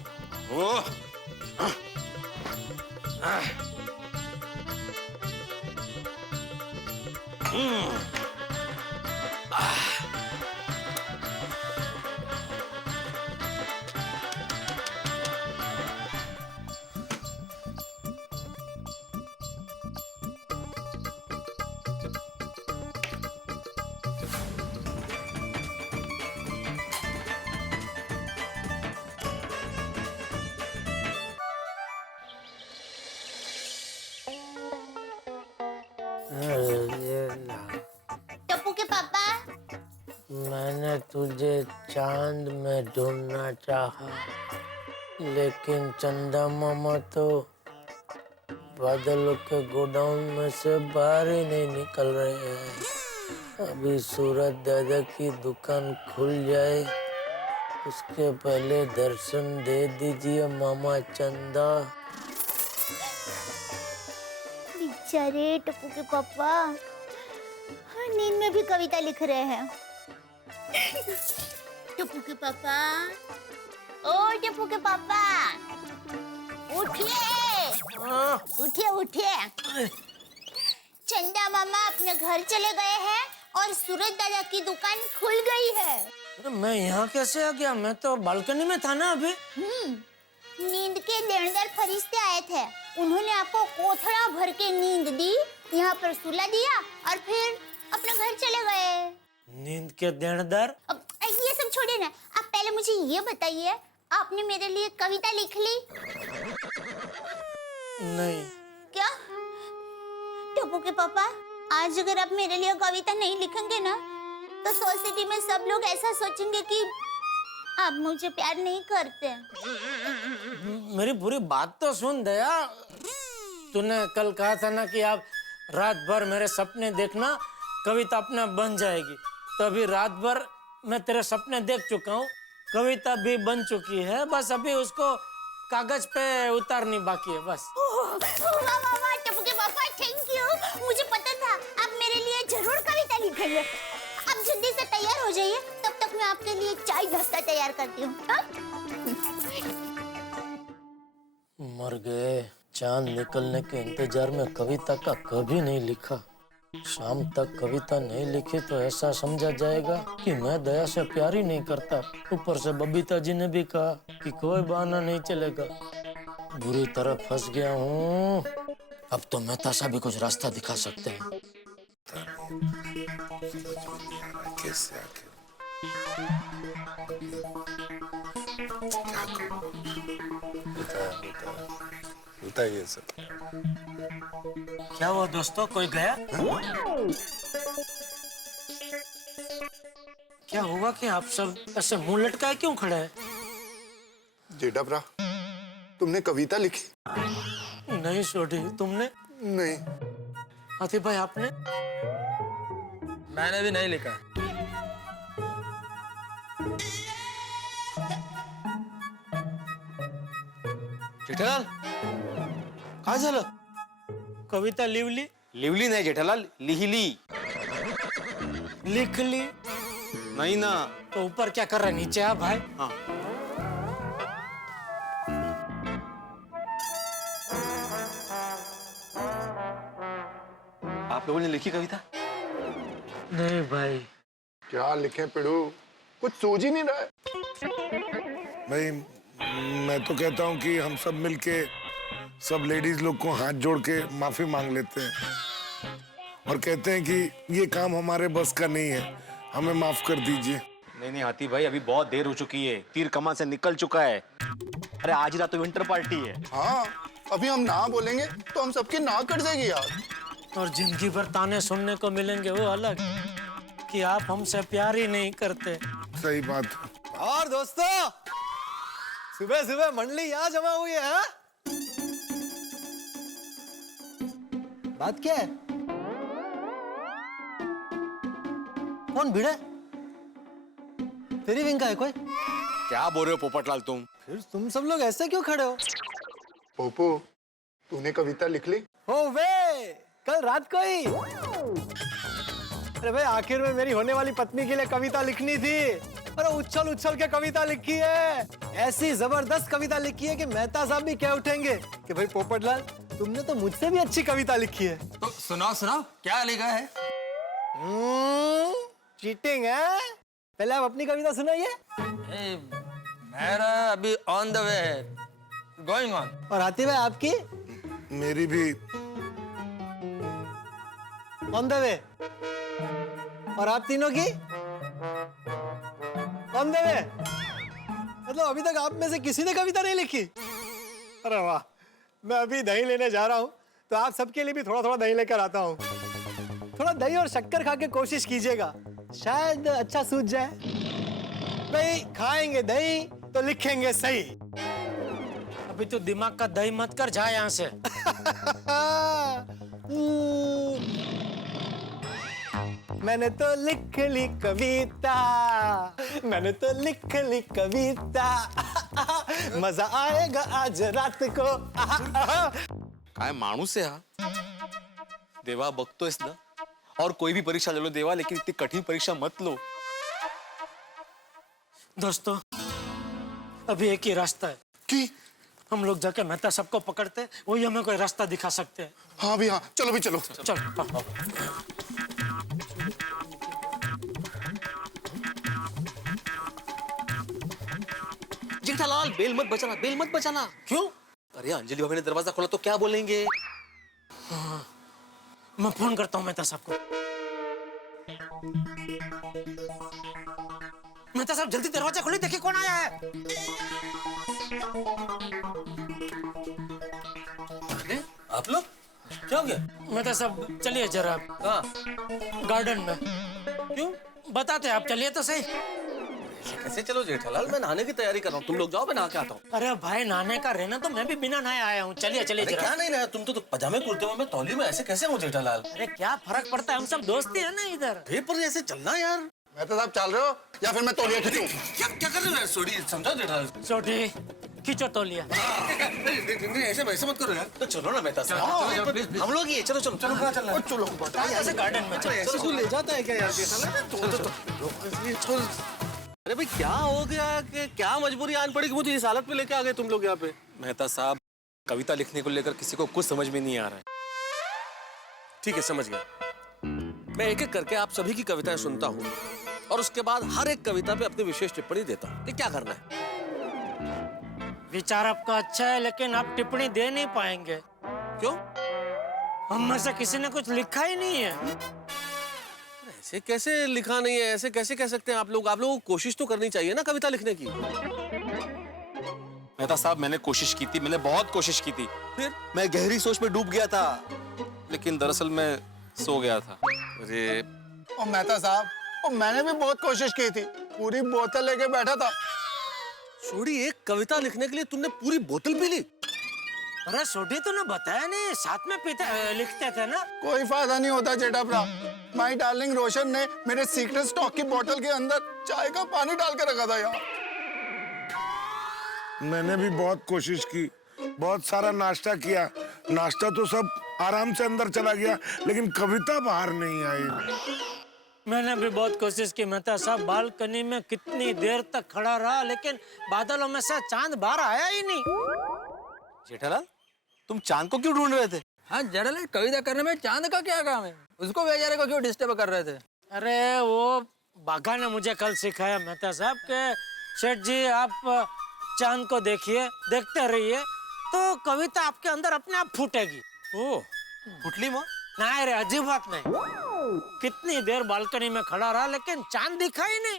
मैंने तुझे चांद में ढूंढना चाहा, लेकिन चंदा मामा तो बादलों के गोडाउन में से बाहर ही नहीं निकल रहे हैं। अभी सूरज दादा की दुकान खुल जाए उसके पहले दर्शन दे दीजिए मामा चंदा। बेचारे टप्पू के पापा नींद में भी कविता लिख रहे हैं। टप्पू के पापा, ओ टप्पू के पापा, उठिए, उठिए उठिए। चंदा मामा अपने घर चले गए हैं और सूरज दादा की दुकान खुल गई है। अरे मैं यहाँ कैसे आ गया? मैं तो बालकनी में था ना अभी। नींद के देनदार फरिश्ते आए थे, उन्होंने आपको कोथड़ा भर के नींद दी, यहाँ पर सुला दिया और फिर अपने घर चले गए। नींद के देनदार? अब ये सब छोड़िए ना, आप पहले मुझे ये बताइए, आपने मेरे लिए कविता लिख ली? नहीं। क्या? टप्पू के पापा, आज अगर आप मेरे लिए कविता नहीं लिखेंगे ना, तो सोसाइटी में सब लोग ऐसा सोचेंगे कि आप मुझे प्यार नहीं करते। मेरी पूरी बात तो सुन दया। तूने कल कहा था ना कि आप रात भर मेरे सपने देखना, कविता अपना बन जाएगी। तो अभी रात भर मैं तेरे सपने देख चुका हूँ, कविता भी बन चुकी है, बस अभी उसको कागज पे उतारनी बाकी है बस। वाह वाह वाह टप्पू के पापा, थैंक यू। मुझे पता था आप मेरे लिए जरूर कविता लिखेंगे। आप जल्दी से तैयार हो जाइए, तब तक मैं आपके लिए चाय नाश्ता तैयार करती हूँ। मर गए। चांद निकलने के इंतजार में कविता का कभी नहीं लिखा। शाम तक कविता नहीं लिखी तो ऐसा समझा जाएगा कि मैं दया से प्यार ही नहीं करता। ऊपर से बबीता जी ने भी कहा कि कोई बहाना नहीं चलेगा। बुरी तरह फंस गया हूँ। अब तो मेहता साहब भी कुछ रास्ता दिखा सकते हैं। कैसे आके बताइए सर। क्या हुआ दोस्तों, कोई गया? क्या हुआ कि आप सब ऐसे मुंह लटकाए क्यों खड़े हैं? जेठाभरा, तुमने कविता लिखी? नहीं सोडी, तुमने? नहीं। हाथी भाई आपने? मैंने भी नहीं लिखा। जेठालाल, काय झालं? कविता लिवली? लिवली नाही जेठालाल, लिहिली। लिख ली? नहीं ना। तो ऊपर क्या कर रहा है, नीचे आ भाई। हाँ। आप लोगों ने लिखी कविता? नहीं भाई। क्या लिखे पिड़ू, कुछ सूझ ही नहीं रहा है। भाई मैं तो कहता हूँ कि हम सब मिलके सब लेडीज लोग को हाथ जोड़ के माफी मांग लेते हैं और कहते हैं कि ये काम हमारे बस का नहीं है, हमें माफ कर दीजिए। नहीं हाथी भाई, अभी बहुत देर हो चुकी है, तीर कमान से निकल चुका है। अरे आज ही रात तो विंटर पार्टी है। हाँ, अभी हम ना बोलेंगे तो हम सबकी ना कट जाएगी यार। और जिंदगी भर ताने सुनने को मिलेंगे वो अलग, कि आप हमसे प्यार ही नहीं करते। सही बात। और दोस्तों, सुबह सुबह मंडली यहाँ जमा हुई है। हाँ? बात क्या है? कौन भिड़ा है? तेरी विंग का है कोई? क्या बोल रहे हो पोपटलाल तुम? फिर तुम सब लोग ऐसे क्यों खड़े हो? पोपो, तूने कविता लिख ली? हो वे, कल रात को ही। अरे भाई, आखिर में मेरी होने वाली पत्नी के लिए कविता लिखनी थी। अरे उछल उछल के कविता लिखी है, ऐसी जबरदस्त कविता लिखी है कि मेहता साहब भी कह उठेंगे कि भाई पोपटलाल, तुमने तो मुझसे भी अच्छी कविता लिखी है। तो सुनाओ सुनाओ, क्या लिखा है? चीटिंग है। पहले आप अपनी कविता सुनाइए। मेरा अभी ऑन द वे है, गोइंग ऑन। और हाथी भाई आपकी? मेरी भी ऑन द वे। और आप तीनों की? On the way. मतलब अभी तक आप में से किसी ने कविता नहीं लिखी? अरे वाह, मैं अभी दही लेने जा रहा हूँ, तो आप सबके लिए भी थोड़ा थोड़ा दही लेकर आता हूँ। थोड़ा दही और शक्कर खा के कोशिश कीजिएगा, शायद अच्छा सूझ जाए। भाई खाएंगे दही तो लिखेंगे सही। अभी तो दिमाग का दही मत कर, जा यहाँ से। मैंने तो लिख ली कविता, मैंने तो लिख ली कविता। मजा आएगा आज रात को। काय माणूस आहे हा? देवा बघतोयस ना, और कोई भी परीक्षा ले लो देवा, लेकिन इतनी कठिन परीक्षा मत लो। दोस्तों, अभी एक ही रास्ता है कि हम लोग जाके मेहता सबको पकड़ते, वही हमें कोई रास्ता दिखा सकते हैं। हाँ भी हाँ, चलो भी चलो। चल। जेठालाल बेल मत बचाना, बेल मत बचाना। क्यों? अरे अंजलि भाभी ने दरवाजा खोला तो क्या बोलेंगे? हाँ, मैं फोन करता हूँ मेहता साहब को। मेहता साहब जल्दी दरवाजा खोलिए, देखिए कौन आया है। अरे आप लोग क्या हो गया? मेहता साहब चलिए जरा। हाँ, गार्डन में। क्यों? बताते आप, चलिए तो सही। कैसे चलो जेठालाल, मैं नहाने की तैयारी कर रहा हूँ, तुम लोग जाओ, मैं नहा के आता हूँ। अरे भाई नहाने का रहना तो मैं भी बिना नहाए आया हूँ। चलिए चलिए अरे जरा। क्या नहीं नहाया? तुम तो पजामे कुर्ते में, मैं तौलिए में, ऐसे कैसे हूँ जेठालाल? अरे क्या फर्क पड़ता है, हम सब दोस्ती है ना इधर। पर ऐसे चलना यार। मेहता साहब चल रहे हो या फिर मैं तौलिया खींचूं? क्या कर रहे हो यार? सोडी समझाओ जेठालाल। छोटी खींचो तौलिया। ऐसे मत करो यार। तो चलो ना मेहता साहब, हम लोग ही है। चलो चलो चलो, कहाँ चलना है? चलो ऐसे गार्डन में चलो। ऐसे तू ले जाता है क्या यार जेठालाल? अरे भाई क्या हो गया कि क्या मजबूरी आन पड़ी कि मुझे इस हालत में लेके आ गए तुम लोग यहाँ पे? मेहता साहब, कविता लिखने को लेकर किसी को कुछ समझ में नहीं आ रहा है। ठीक है, समझ गया। मैं एक एक करके आप सभी की कविताएं सुनता हूँ और उसके बाद हर एक कविता पे अपनी विशेष टिप्पणी देता हूँ। ये क्या करना है? विचार आपका अच्छा है, लेकिन आप टिप्पणी दे नहीं पाएंगे। क्यों? हम में से किसी ने कुछ लिखा ही नहीं है। ऐसे कैसे लिखा नहीं है? ऐसे कैसे कह सकते हैं आप लोग? आप लोगों को कोशिश तो करनी चाहिए ना कविता लिखने की। मेहता साहब, मैंने कोशिश की थी, मैंने बहुत कोशिश की थी। फिर मैं गहरी सोच में डूब गया था, लेकिन दरअसल मैं सो गया था। अरे ओ मेहता साहब, ओ मैंने भी बहुत कोशिश की थी, पूरी बोतल लेके बैठा था। छोड़ी, एक कविता लिखने के लिए तुमने पूरी बोतल पी ली? अरे सोडी तो ना बताया नहीं, साथ में पीते लिखते थे ना। कोई फायदा नहीं होता जेठाभरा। माय डार्लिंग रोशन ने मेरे सीक्रेट स्टॉक की बोतल के अंदर चाय का पानी डाल के रखा था यार। मैंने भी बहुत कोशिश की, बहुत सारा नाश्ता किया, नाश्ता तो सब आराम से अंदर चला गया, लेकिन कविता बाहर नहीं आई। मैंने भी बहुत कोशिश की मेहता साहब, बालकनी में कितनी देर तक खड़ा रहा, लेकिन बादलों में से चांद बाहर आया ही नहीं। जेठालाल, तुम चांद को क्यों ढूंढ रहे थे? हाँ जेठालाल, कविता करने में चांद का क्या काम है? उसको बेचारे को क्यों डिस्टर्ब कर रहे थे? अरे वो बाघा ने मुझे कल सिखाया मेहता साहब के सेठ जी आप चांद को देखिए, देखते रहिए तो कविता आपके अंदर अपने आप फूटेगी। ओ, फुटली माँ? नहीं रे, अजीब बात नहीं। कितनी देर बालकनी में खड़ा रहा, लेकिन चांद दिखा ही नहीं।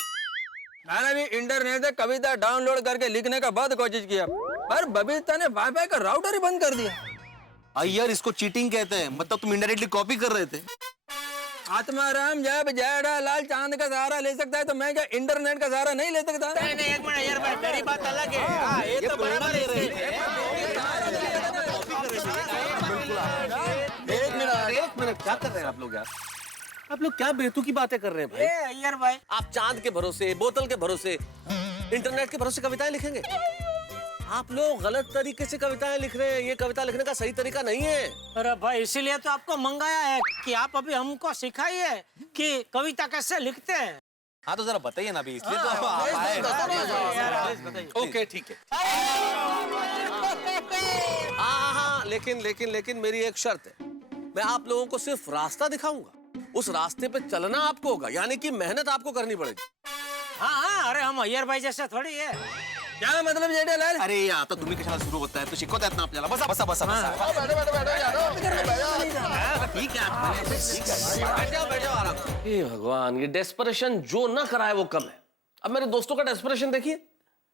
मैंने भी इंटरनेट से कविता डाउनलोड करके लिखने का बहुत कोशिश किया, पर बबीता ने वाईफाई का राउटर ही बंद कर दिया। यार, इसको चीटिंग कहते हैं। मतलब तुम इनडायरेक्टली कॉपी कर रहे थे। आत्माराम जब जेठालाल चांद का सहारा ले सकता है तो मैं क्या इंटरनेट का सहारा नहीं ले सकता? नहीं, एक मिनट यार भाई, मेरी बात अलग है। हाँ, ये तो बराबर है। एक मिनट, क्या कर रहे हैं आप लोग यार? आप लोग क्या बेतुकी बातें कर रहे हैं भाई? यार भाई, आप चांद के भरोसे, बोतल के भरोसे, इंटरनेट के भरोसे कविताएं लिखेंगे? आप लोग गलत तरीके से कविताएं लिख रहे हैं। ये कविता लिखने का सही तरीका नहीं है। अरे भाई, इसीलिए तो आपको मंगाया है कि आप अभी हमको सिखाइए कि कविता कैसे लिखते हैं। हाँ तो जरा बताइए ना अभी, इसलिए तो आप आए। ओके ठीक है। हाँ, लेकिन मेरी एक शर्त है। मैं आप लोगों को सिर्फ रास्ता दिखाऊंगा, उस रास्ते पे चलना आपको होगा, यानी कि मेहनत आपको करनी पड़ेगी। हाँ, अरे हम अय्यर भाई जैसे थोड़ी है। क्या मतलब जेठालाल? अरे आता तुम्ही कशाला सुरू होताय? तो शिकवतायत ना आपल्याला। बसा बसा बसा बसा। ठीक है, बैठ जाओ आराम से। हे भगवान, ये डेस्परेशन जो ना कराए वो कम है। अब मेरे दोस्तों का डेस्परेशन देखिए,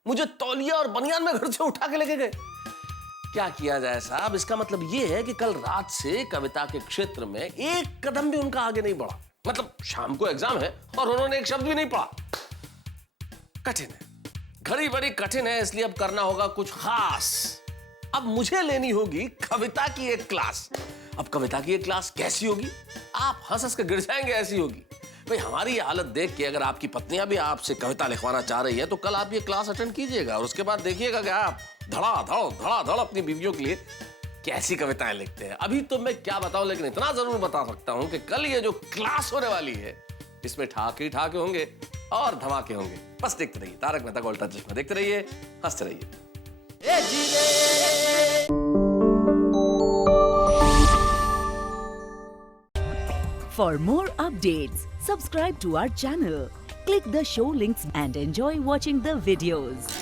मुझे तौलिया और बनियान में घर से उठा के लेके गए। क्या किया जाए साहब? इसका मतलब ये है कि कल रात से कविता के क्षेत्र में एक कदम भी उनका आगे नहीं बढ़ा। मतलब शाम को एग्जाम है और उन्होंने एक शब्द भी नहीं पढ़ा। कठिन है, घड़ी बड़ी कठिन है, इसलिए अब करना होगा कुछ खास। अब मुझे लेनी होगी कविता की एक क्लास। अब कविता की एक क्लास कैसी होगी? आप हंस हंस के गिर जाएंगे, ऐसी होगी। भाई हमारी ये हालत देख के अगर आपकी पत्नियां भी आपसे कविता लिखवाना चाह रही है तो कल आप ये क्लास अटेंड कीजिएगा और उसके बाद देखिएगा कि आप धड़ाधड़ अपनी बीवियों के लिए कैसी कविताएं लिखते हैं। अभी तो मैं क्या बताऊं, लेकिन इतना जरूर बता सकता हूं कि कल ये जो क्लास होने वाली है इसमें ठाके ठाके होंगे और धमाके होंगे। बस देखते रहिए तारक मेहता का उल्टा चश्मा, देखते रहिए, हंसते रहिए। For more updates, subscribe to our channel, click the show links and enjoy watching the videos.